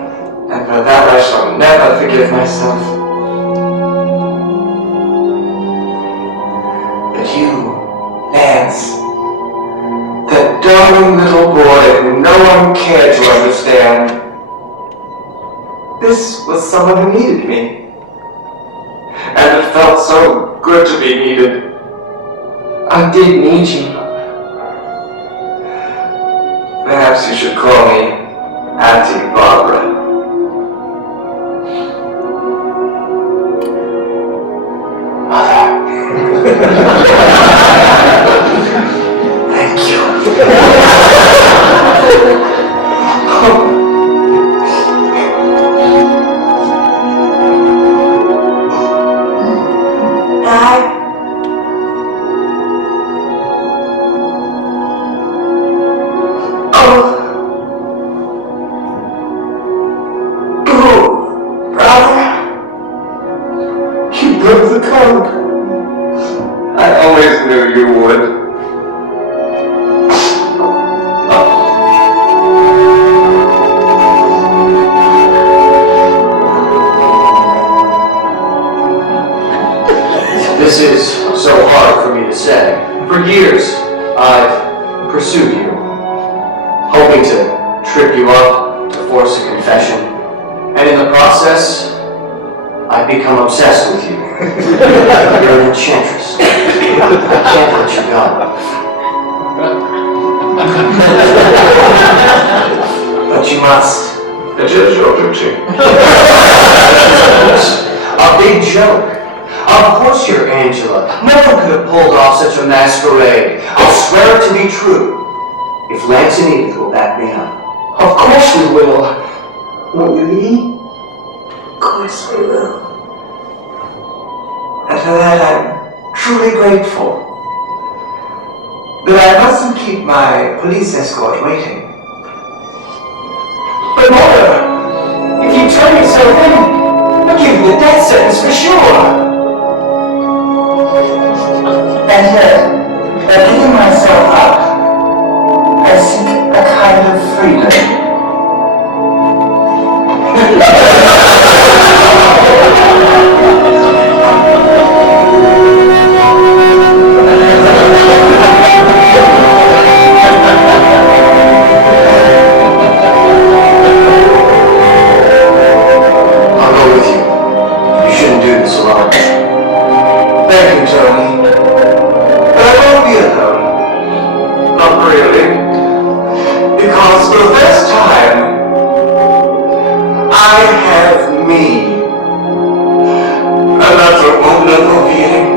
And for that I shall never forgive myself. But you, Nance, that darling little boy who no one cared to understand, this was someone who needed me. And it felt so good to be needed. I did need you. Perhaps you should call me Auntie Barbara. Thank you. you would. This is so hard for me to say. For years, I've pursued you, hoping to trip you up, to force a confession, and in the process, I've become obsessed with you. You're an enchantress. I can't let you go. But you must. It is your duty. A big joke. Of course you're Angela. No one could have pulled off such a masquerade. I'll swear it to be true. If Lance and Edith will back me up. Of course we will. Won't you, Edie? Of course we will. And for that I'm truly grateful. But I mustn't keep my police escort waiting. But Moira, if you turn yourself in, I'll give you a death sentence for sure. And yet, by giving myself up, I seek a kind of freedom. I'll go with you. You shouldn't do this alone. Thank you, Tony. But I won't be alone. Not really. Because for the first time, I have me. And that's a wonderful feeling.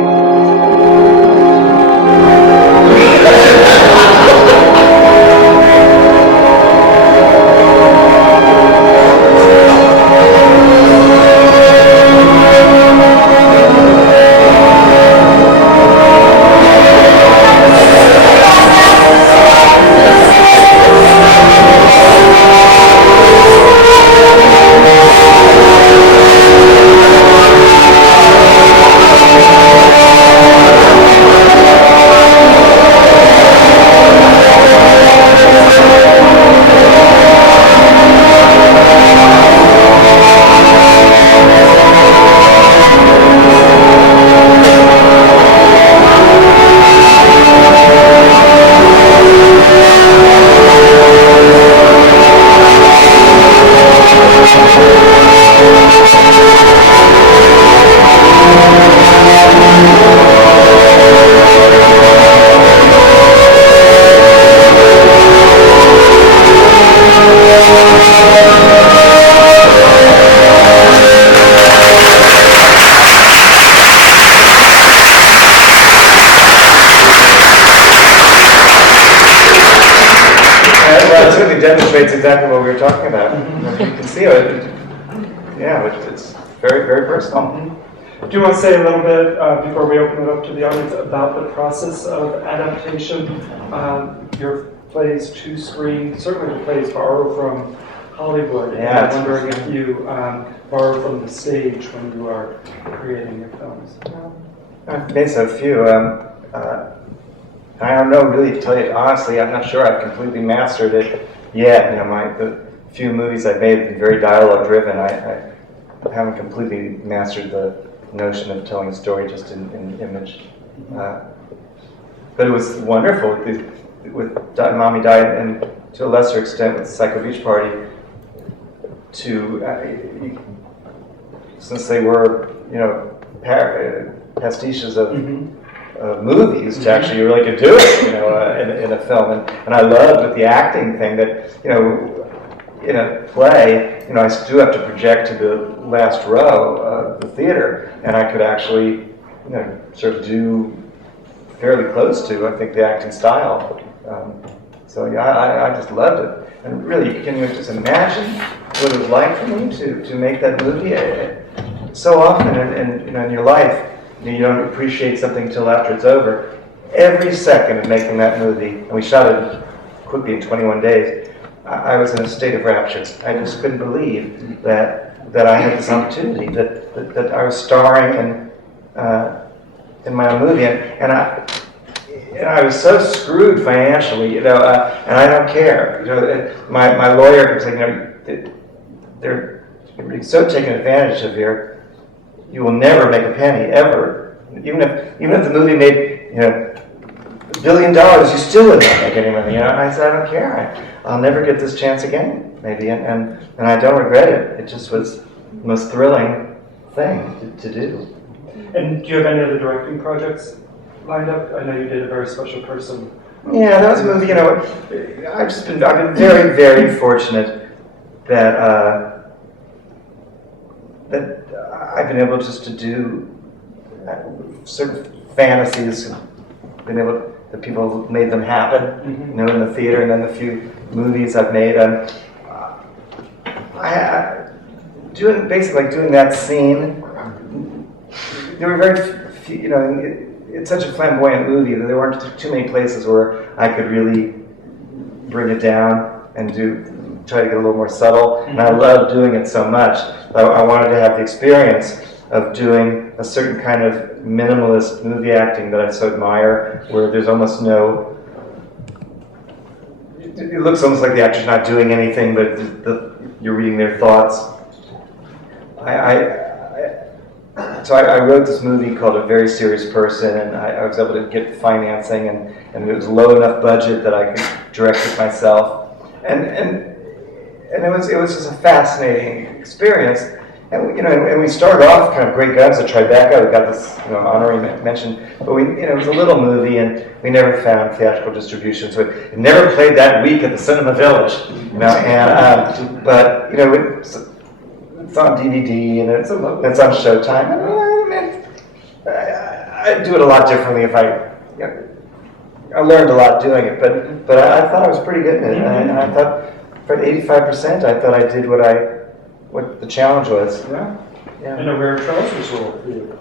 Demonstrates exactly what we were talking about. You can see it. Yeah, it's very, very personal. Do you want to say a little bit, before we open it up to the audience, about the process of adaptation? Your plays to screen, certainly the plays borrow from Hollywood. Yeah, and I'm wondering if you borrow from the stage when you are creating your films. I've made so few. I don't know, really, to tell you honestly, I'm not sure I've completely mastered it yet. You know, the few movies I've made have been very dialogue-driven. I haven't completely mastered the notion of telling a story just in image. But it was wonderful with Mommy Died, and to a lesser extent with Psycho Beach Party, since they were, you know, pastiches of movies, to actually really could do it, you know, in a film. And I loved with the acting thing that, you know, in a play, you know, I do have to project to the last row of the theater, and I could actually, you know, sort of do fairly close to, I think, the acting style. So yeah, I just loved it. And really, can you just imagine what it was like for me to make that movie? So often in your life, you don't appreciate something until after it's over. Every second of making that movie, and we shot it quickly in 21 days, I was in a state of rapture. I just couldn't believe that I had this opportunity, that I was starring in my own movie, and I was so screwed financially, and I don't care. My lawyer was like, they're so taking advantage of you will never make a penny ever. Even if the movie made $1 billion, you still would not make any money. And I said, I don't care. I'll never get this chance again, maybe, and I don't regret it. It just was the most thrilling thing to do. And do you have any other directing projects lined up? I know you did A Very Special Person. Yeah, that was a movie. I've been very, very fortunate that I've been able just to do certain fantasies. Been able that people have made them happen. In the theater, and then the few movies I've made. Doing that scene. There were very few, it's such a flamboyant movie that there weren't too many places where I could really bring it down and try to get a little more subtle. And I love doing it so much. I wanted to have the experience of doing a certain kind of minimalist movie acting that I so admire, where there's almost no. It looks almost like the actor's not doing anything, but you're reading their thoughts. So I wrote this movie called A Very Serious Person, and I was able to get financing, and it was low enough budget that I could direct it myself, and it was just a fascinating experience. And we started off kind of great guns at Tribeca. We got this honorary mention, but it was a little movie, and we never found theatrical distribution, so it never played that week at the Cinema Village. But it's on DVD and it's on Showtime. I'd do it a lot differently if I learned a lot doing it, but I thought I was pretty good at it, and I thought for 85%, I thought I did what the challenge was. Yeah. And a rare trousers role for you.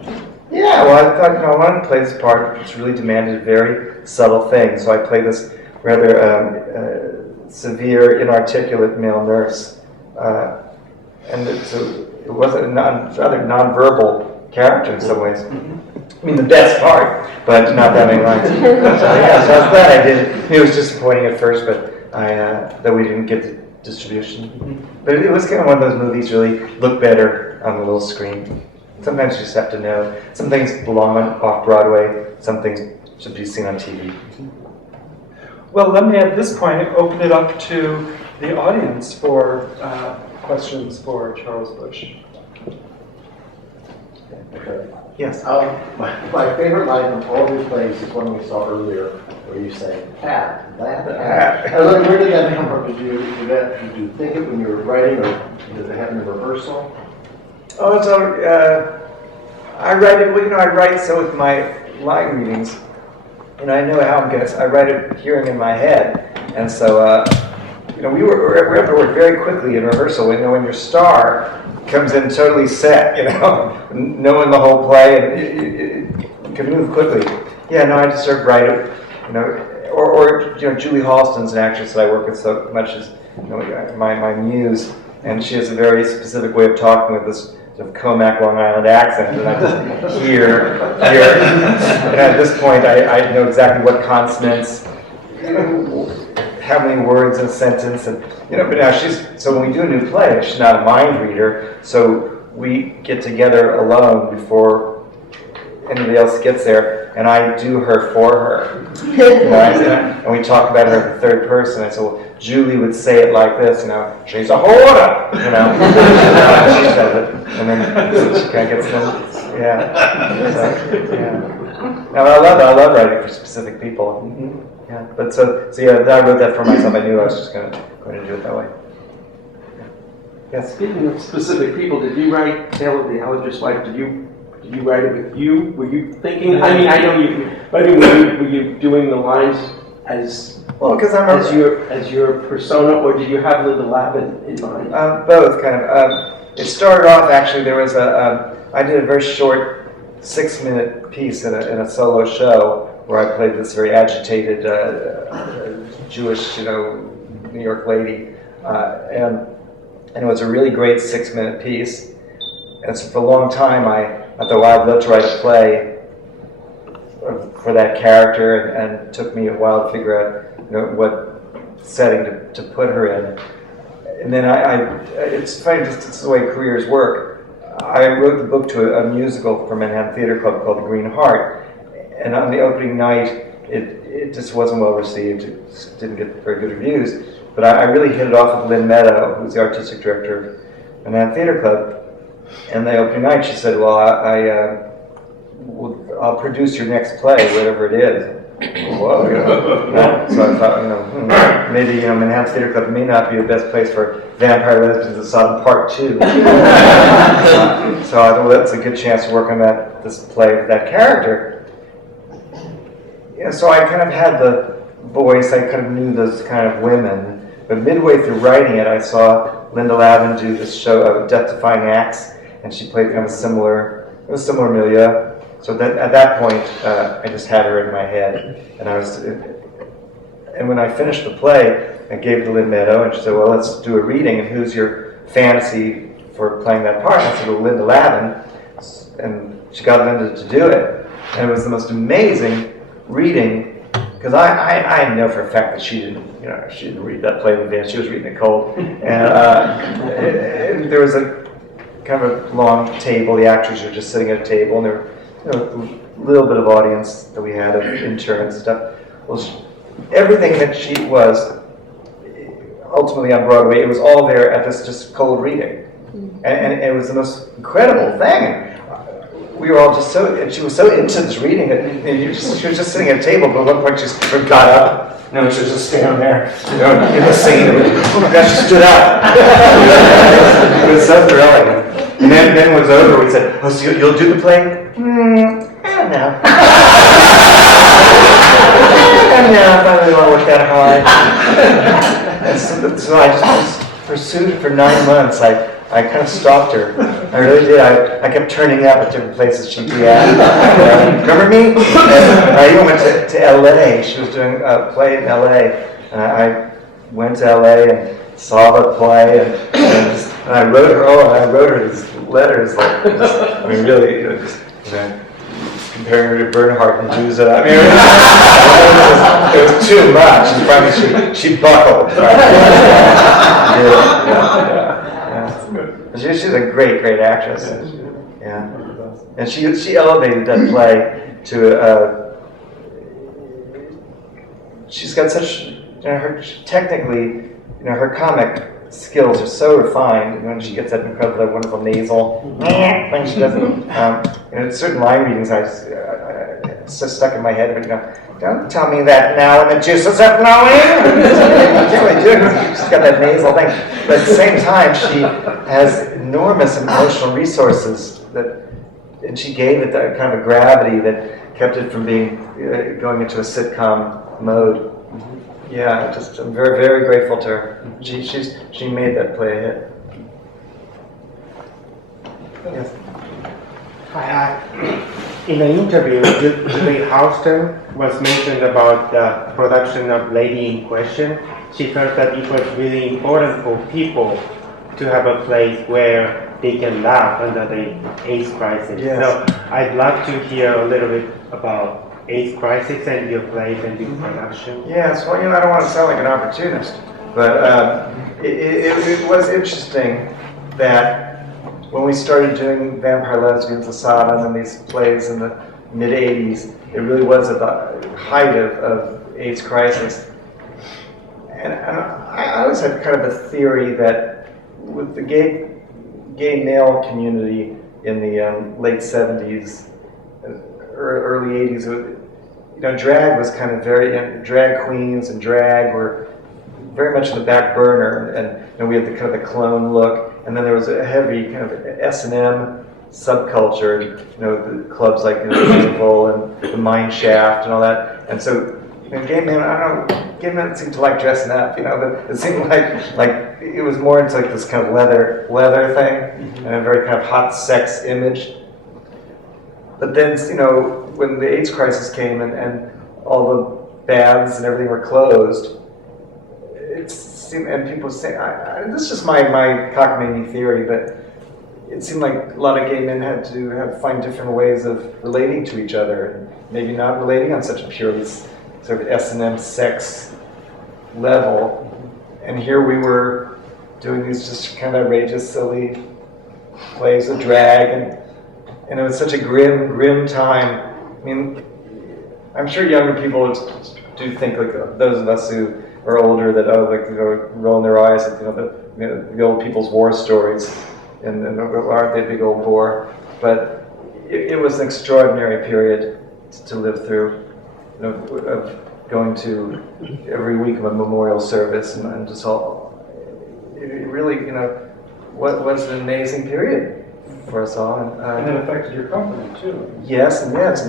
Yeah, well, I thought I wanted to play this part, which really demanded a very subtle thing. So I played this rather severe, inarticulate male nurse. So it was a rather nonverbal character in some ways. I mean, the best part, but not that many lines. So I was glad I did it. It was disappointing at first, but that we didn't get the distribution. But it was kind of one of those movies really look better on the little screen. Sometimes you just have to know. Some things belong off Broadway. Some things should be seen on TV. Well, let me at this point open it up to the audience for questions for Charles Busch. Yes. My favorite line from all your plays is one we saw earlier, where you say "cat, that." I was like, where did that come from? Did you think it when you were writing, or did it happen in rehearsal? Oh, so I write it. Well, I write so with my line readings. I know how I'm gonna. I write it hearing in my head, and so we were able to work very quickly in rehearsal. When your star comes in totally set, knowing the whole play, and it can move quickly. Yeah, no, I just sort of write it, or Julie Halston's an actress that I work with so much as my muse, and she has a very specific way of talking with this sort of Comac Long Island accent, and I just hear. And at this point, I know exactly what consonants, how many words in a sentence, and but now so when we do a new play, she's not a mind reader, so we get together alone before anybody else gets there, and I do her for her. And we talk about her in the third person. I said, well, Julie would say it like this, she's a whore, she says it, and then she kind of gets them, yeah. So, yeah. No, I love writing for specific people. Yeah, but so yeah, I wrote that for myself. I knew I was just going to do it that way. Yeah. Yes. Speaking of specific people, did you write Tale of the Allergist's Wife? Did you write it with you? Were you thinking? I mean, I know you. But were you doing the lines as because as your persona, or did you have Linda Lavin in mind? Both kind of. It started off actually. There was I did a very short 6-minute piece in a solo show where I played this very agitated Jewish, New York lady, and it was a really great 6-minute piece. And so for a long time, I thought, well, I'd love to write a play for that character, and it took me a while to figure out, what setting to put her in. And then it's funny, just it's the way careers work. I wrote the book to a musical for Manhattan Theater Club called The Green Heart, and on the opening night, it just wasn't well received. It just didn't get very good reviews. But I really hit it off with Lynn Meadow, who's the artistic director of Manhattan Theater Club. And the opening night, she said, "Well, I'll produce your next play, whatever it is." Whoa, So I thought, maybe Manhattan Theater Club may not be the best place for Vampire Lesbians of Sodom Part 2. So I thought, well, that's a good chance to work on this play with that character. So I kind of had the voice, I kind of knew those kind of women, but midway through writing it, I saw Linda Lavin do this show of Death-Defying Acts, and she played kind of a similar milieu. So at that point, I just had her in my head, and when I finished the play, I gave it to Lynn Meadow, and she said, "Well, let's do a reading, and who's your fantasy for playing that part?" And I said, "Well, Linda Lavin," and she got Linda to do it, and it was the most amazing reading, because I know for a fact that she didn't read that play in advance. She was reading it cold, and there was a kind of a long table. The actors were just sitting at a table, and there were a little bit of audience that we had of interns and stuff. Well, everything that she was ultimately on Broadway, it was all there at this just cold reading, and it was the most incredible thing. We were all just and she was so into this reading that she was just sitting at a table, but at one point she just got up. She was just standing there, in the scene. Oh my gosh, she stood up. It was so thrilling. And then it was over. We said, "Oh, so you'll do the play?" I don't know. I don't know if I really want to work that hard. And so I just pursued it for 9 months. I kind of stalked her. I really did. I kept turning up at different places she'd be at. Remember me? And I even went to L.A. She was doing a play in L.A. And I went to L.A. and saw the play. And I wrote her these letters. Really, comparing her to Bernhardt and Juza. It was too much. And finally, she buckled. She's a great actress. Yeah, and she elevated that play to. She's got such technically, her comic skills are so refined. When she gets that incredibly wonderful nasal thing she does, certain line readings, it's so stuck in my head. But don't tell me that now when the juices are flowing. You can't really do it. She's got that nasal thing. But at the same time, she has enormous emotional resources and she gave it that kind of a gravity that kept it from going into a sitcom mode. Yeah, I'm very, very grateful to her. She made that play a hit. Yes. In an interview, Julie Houston was mentioned about the production of Lady in Question. She felt that it was really important for people to have a place where they can laugh under the AIDS crisis. Yes. So I'd love to hear a little bit about AIDS crisis and your plays and your production. Yes, well, I don't want to sound like an opportunist, but it was interesting that when we started doing Vampire Lesbians of Sodom and these plays in the mid-'80s, it really was at the height of AIDS crisis. And I always had kind of a theory that with the gay male community in the late 70s, early 80s, drag was kind of drag queens and drag were very much in the back burner, and we had the kind of the clone look, and then there was a heavy kind of S&M subculture, the clubs like Limbo and the Mine Shaft and all that, and so gay men, gay men seemed to like dressing up, but it seemed like it was more into like this kind of leather thing, and a very kind of hot sex image. But then, when the AIDS crisis came and all the baths and everything were closed, and people say, this is just my cockamamie theory, but it seemed like a lot of gay men had to find different ways of relating to each other, and maybe not relating on such a purely sort of S&M sex level. And here we were doing these just kind of outrageous, silly plays of drag, and it was such a grim time. I mean, I'm sure younger people do think, like those of us who are older, that rolling their eyes at the old people's war stories, and aren't they a big old bore? But it was an extraordinary period to live through, of going to every week of a memorial service, and just all. It really, was an amazing period for us all. And it affected your company too. Yes, and it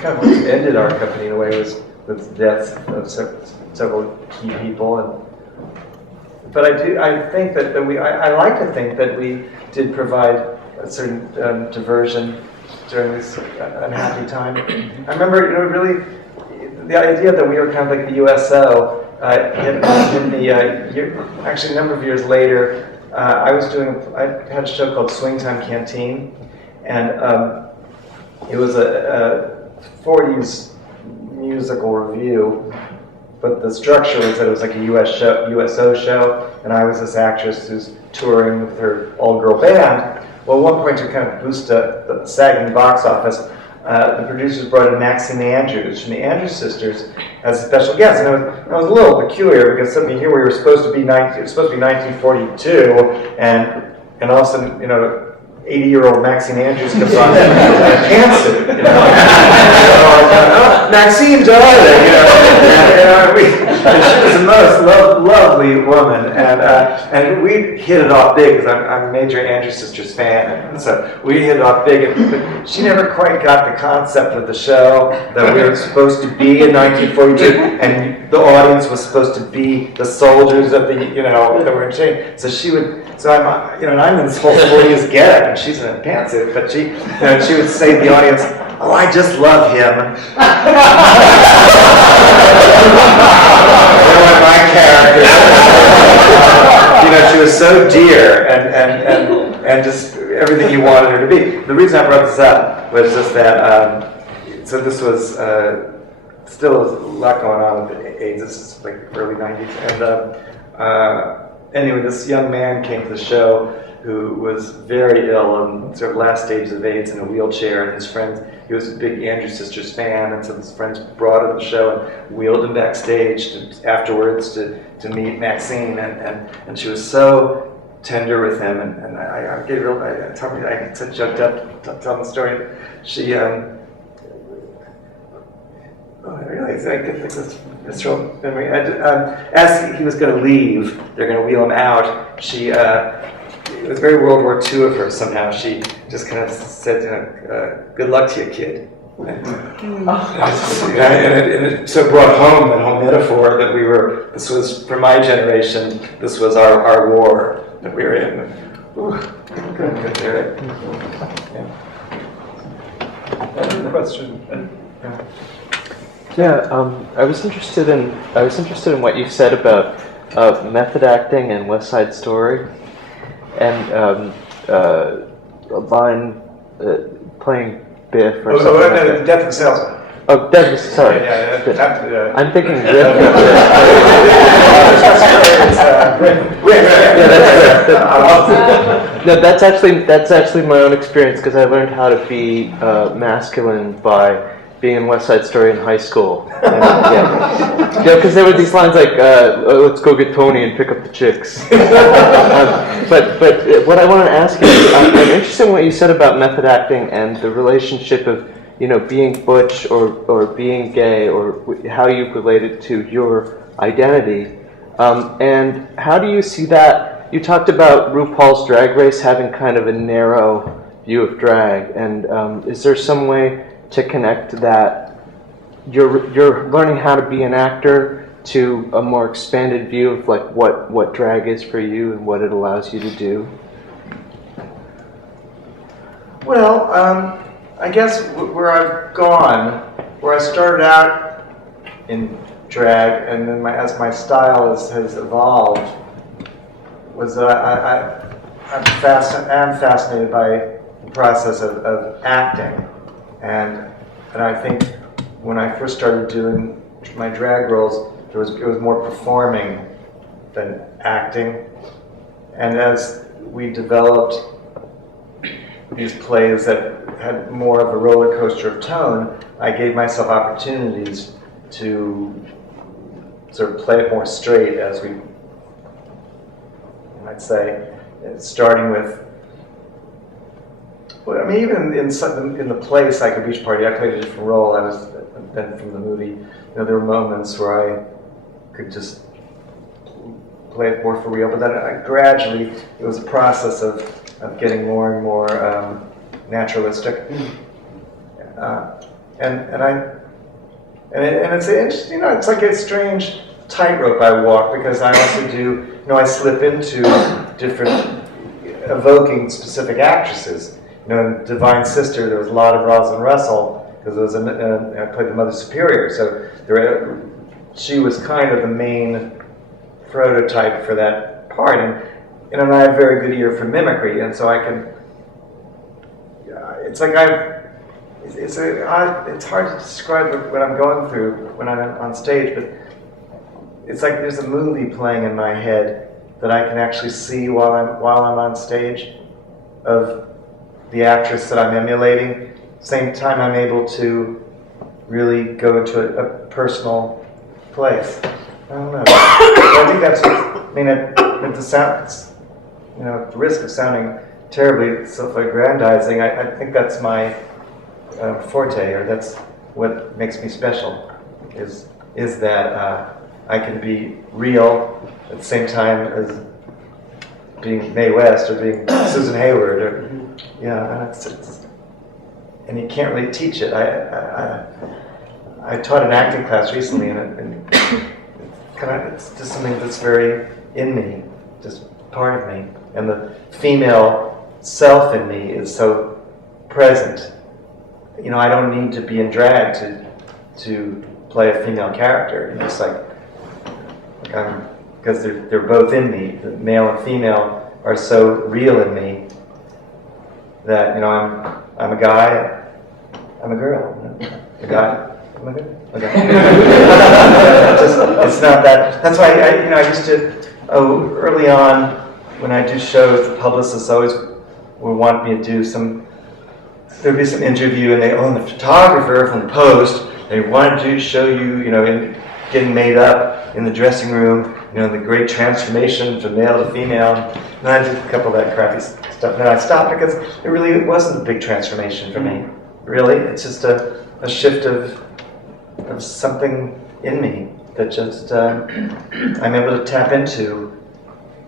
kind of ended our company in a way with the deaths of several key people. But I think that I like to think that we did provide a certain diversion during this unhappy time. I remember, really, the idea that we were kind of like the USO in the actually a number of years later. I had a show called Swing Time Canteen, and it was a 40s musical review, but the structure was that it was like a USO show, and I was this actress who's touring with her all-girl band. Well, at one point, to kind of boost the sagging box office, the producers brought in Maxine Andrews from the Andrews Sisters as a special guest, and it was a little peculiar because suddenly here we were supposed to be 1942, and all of a sudden, 80-year-old Maxine Andrews comes on in a pantsuit, Maxine, darling, and she was the most lovely woman, and we hit it off big because I'm a major Andrews Sisters fan, and so we hit it off big. But she never quite got the concept of the show that we were supposed to be in 1942, and the audience was supposed to be the soldiers of the that were in chains. So she would. So I'm, and I'm in this whole 40s getup, and she's in a pantsuit, but she would say to the audience, "Oh, I just love him." They were my character. She was so dear, and just everything you wanted her to be. The reason I brought this up was just that. So this was still a lot going on with AIDS. This is like early 90s, and. Anyway, this young man came to the show who was very ill and sort of last stages of AIDS in a wheelchair, and his friends, he was a big Andrews Sisters fan, and so his friends brought him to the show and wheeled him backstage afterwards to meet Maxine, and she was so tender with him, and I get real, I get so choked up telling the story. She, I realize I get this visceral memory. As he was going to leave, they're going to wheel him out. She, it was very World War II of her somehow. She just kind of said, "Good luck to you, kid." And it so brought home that whole metaphor that this was, for my generation, this was our war that we were in. Ooh, couldn't hear it. Yeah. Question. Yeah, I was interested in what you said about method acting and West Side Story, and a line playing Biff or something like that. Death of a Salesman. Oh, Death. Sorry. Yeah. I'm thinking Riff. No, that's actually my own experience because I learned how to be masculine by being in West Side Story in high school. Because there were these lines like, "Let's go get Tony and pick up the chicks." But what I want to ask you is, I'm interested in what you said about method acting and the relationship of, being butch or being gay, or how you relate it to your identity. And how do you see that? You talked about RuPaul's Drag Race having kind of a narrow view of drag, and is there some way to connect that you're learning how to be an actor to a more expanded view of like what drag is for you and what it allows you to do? Well, I guess where I've gone, where I started out in drag, and then as my style has evolved, was that I'm fascinated by the process of acting, and I think when I first started doing my drag roles, it was more performing than acting, and as we developed these plays that had more of a roller coaster of tone, I gave myself opportunities to sort of play it more straight, as we might say, starting with, well, I mean, even in the play Psycho Beach Party, I played a different role. Then from the movie, you know, there were moments where I could just play it more for real, but then gradually it was a process of getting more and more naturalistic, and it's interesting, you know, it's like a strange tightrope I walk, because I also do, you know, I slip into different evoking specific actresses. You know, in Divine Sister, there was a lot of Rosalind Russell, because I played the Mother Superior, so she was kind of the main prototype for that part, and you know, and I have a very good ear for mimicry, and so I can. It's like it's hard to describe what I'm going through when I'm on stage, but it's like there's a movie playing in my head that I can actually see while I'm on stage, of the actress that I'm emulating. Same time, I'm able to really go into a personal place. I don't know. I think that's what, I mean, at the sound, you know, at the risk of sounding terribly self-aggrandizing, I think that's my forte, or that's what makes me special, is that I can be real at the same time as being Mae West or being Susan Hayward, or and you can't really teach it. I taught an acting class recently, and it's just something that's very in me, just part of me, and the female self in me is so present. You know, I don't need to be in drag to play a female character. You know, it's like I'm, because they're both in me. The male and female are so real in me that, you know, I'm a guy, I'm a girl. You know? A guy, I'm a girl. Okay. It's not that. That's why I used to. Early on, when I do shows, the publicists always would want me to do some. There'd be some interview, and and the photographer from the Post, they wanted to show you, you know, in getting made up in the dressing room, you know, the great transformation from male to female. And I did a couple of that crappy stuff, and then I stopped because it really wasn't a big transformation for me. Really, it's just a shift of something in me that just I'm able to tap into.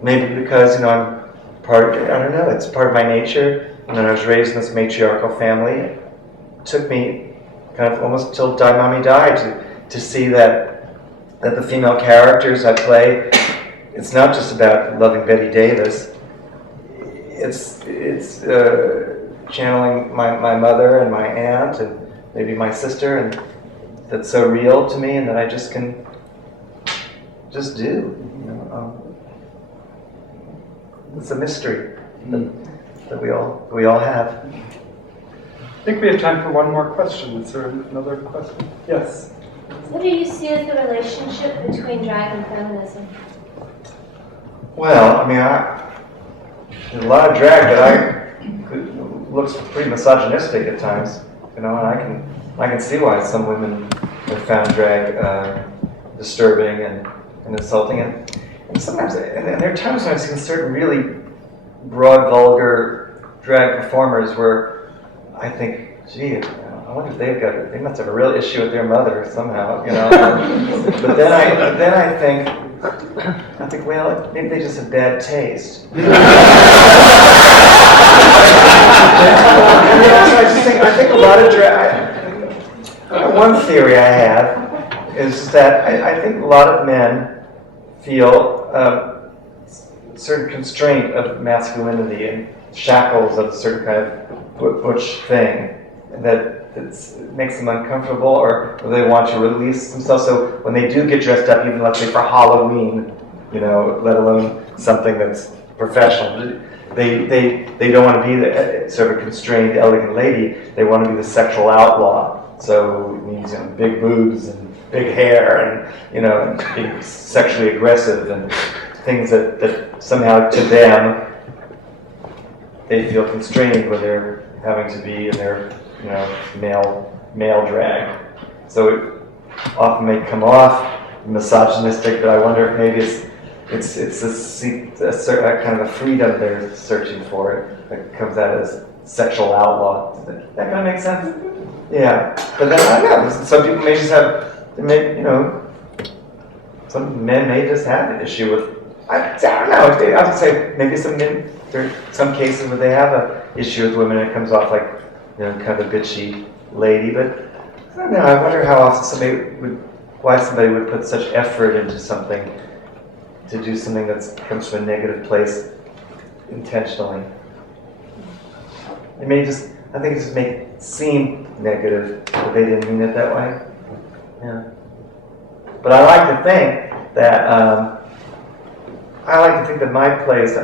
Maybe because, you know, I'm part. I don't know. It's part of my nature. And then I was raised in this matriarchal family. It took me kind of almost till die mommy died to see that the female characters I play, it's not just about loving Betty Davis. It's channeling my mother and my aunt and maybe my sister, and that's so real to me, and that I just can just do. You know, it's a mystery that we all have. I think we have time for one more question. Is there another question? Yes. What do you see as the relationship between drag and feminism? Well, I mean, there's a lot of drag that looks pretty misogynistic at times, you know, and I can see why some women have found drag disturbing and insulting, and sometimes, and there are times when I've seen certain really broad, vulgar drag performers where I think, gee, I wonder if they must have a real issue with their mother somehow, you know. But then I think, well, maybe they just have bad taste. I think a lot of drag. One theory I have is that I think a lot of men feel a certain constraint of masculinity and shackles of a certain kind of butch thing that makes them uncomfortable, or they want to release themselves. So when they do get dressed up, even let's say for Halloween, you know, let alone something that's professional, they don't want to be the sort of constrained, elegant lady. They want to be the sexual outlaw. So it means big boobs and big hair and being sexually aggressive and things that somehow to them they feel constrained when they're having to be in their male drag. So it often may come off misogynistic, but I wonder if maybe it's a kind of a freedom they're searching for. It comes out as sexual outlaw. Does that kind of make sense? Yeah. But then I don't know. Some people may just have, some men may just have an issue with. I don't know. I would say maybe some men. There are some cases where they have an issue with women and it comes off like kind of a bitchy lady. But I don't know. I wonder how often why somebody would put such effort into something, to do something that comes from a negative place intentionally. It may just, I think it just make it seem negative, but they didn't mean it that way. Yeah. But I like to think that my plays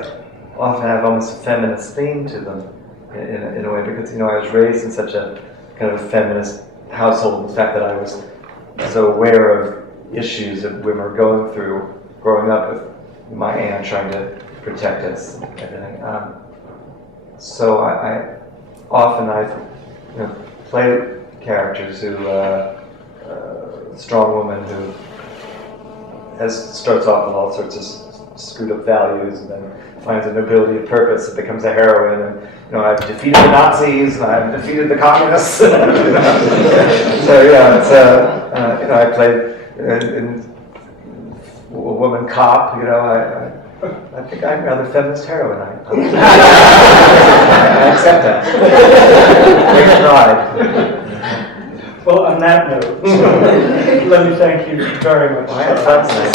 often have almost a feminist theme to them in a way, because I was raised in such a kind of a feminist household. The fact that I was so aware of issues that women were going through growing up with my aunt trying to protect us and everything. So I play characters who, a strong woman who starts off with all sorts of screwed up values and then finds a nobility of purpose and becomes a heroine. And I've defeated the Nazis and I've defeated the communists. So yeah, it's I played in a woman cop. I think I'm rather feminist heroine. I accept that. Great pride. Well, on that note, let me thank you very much. Well, that's nice.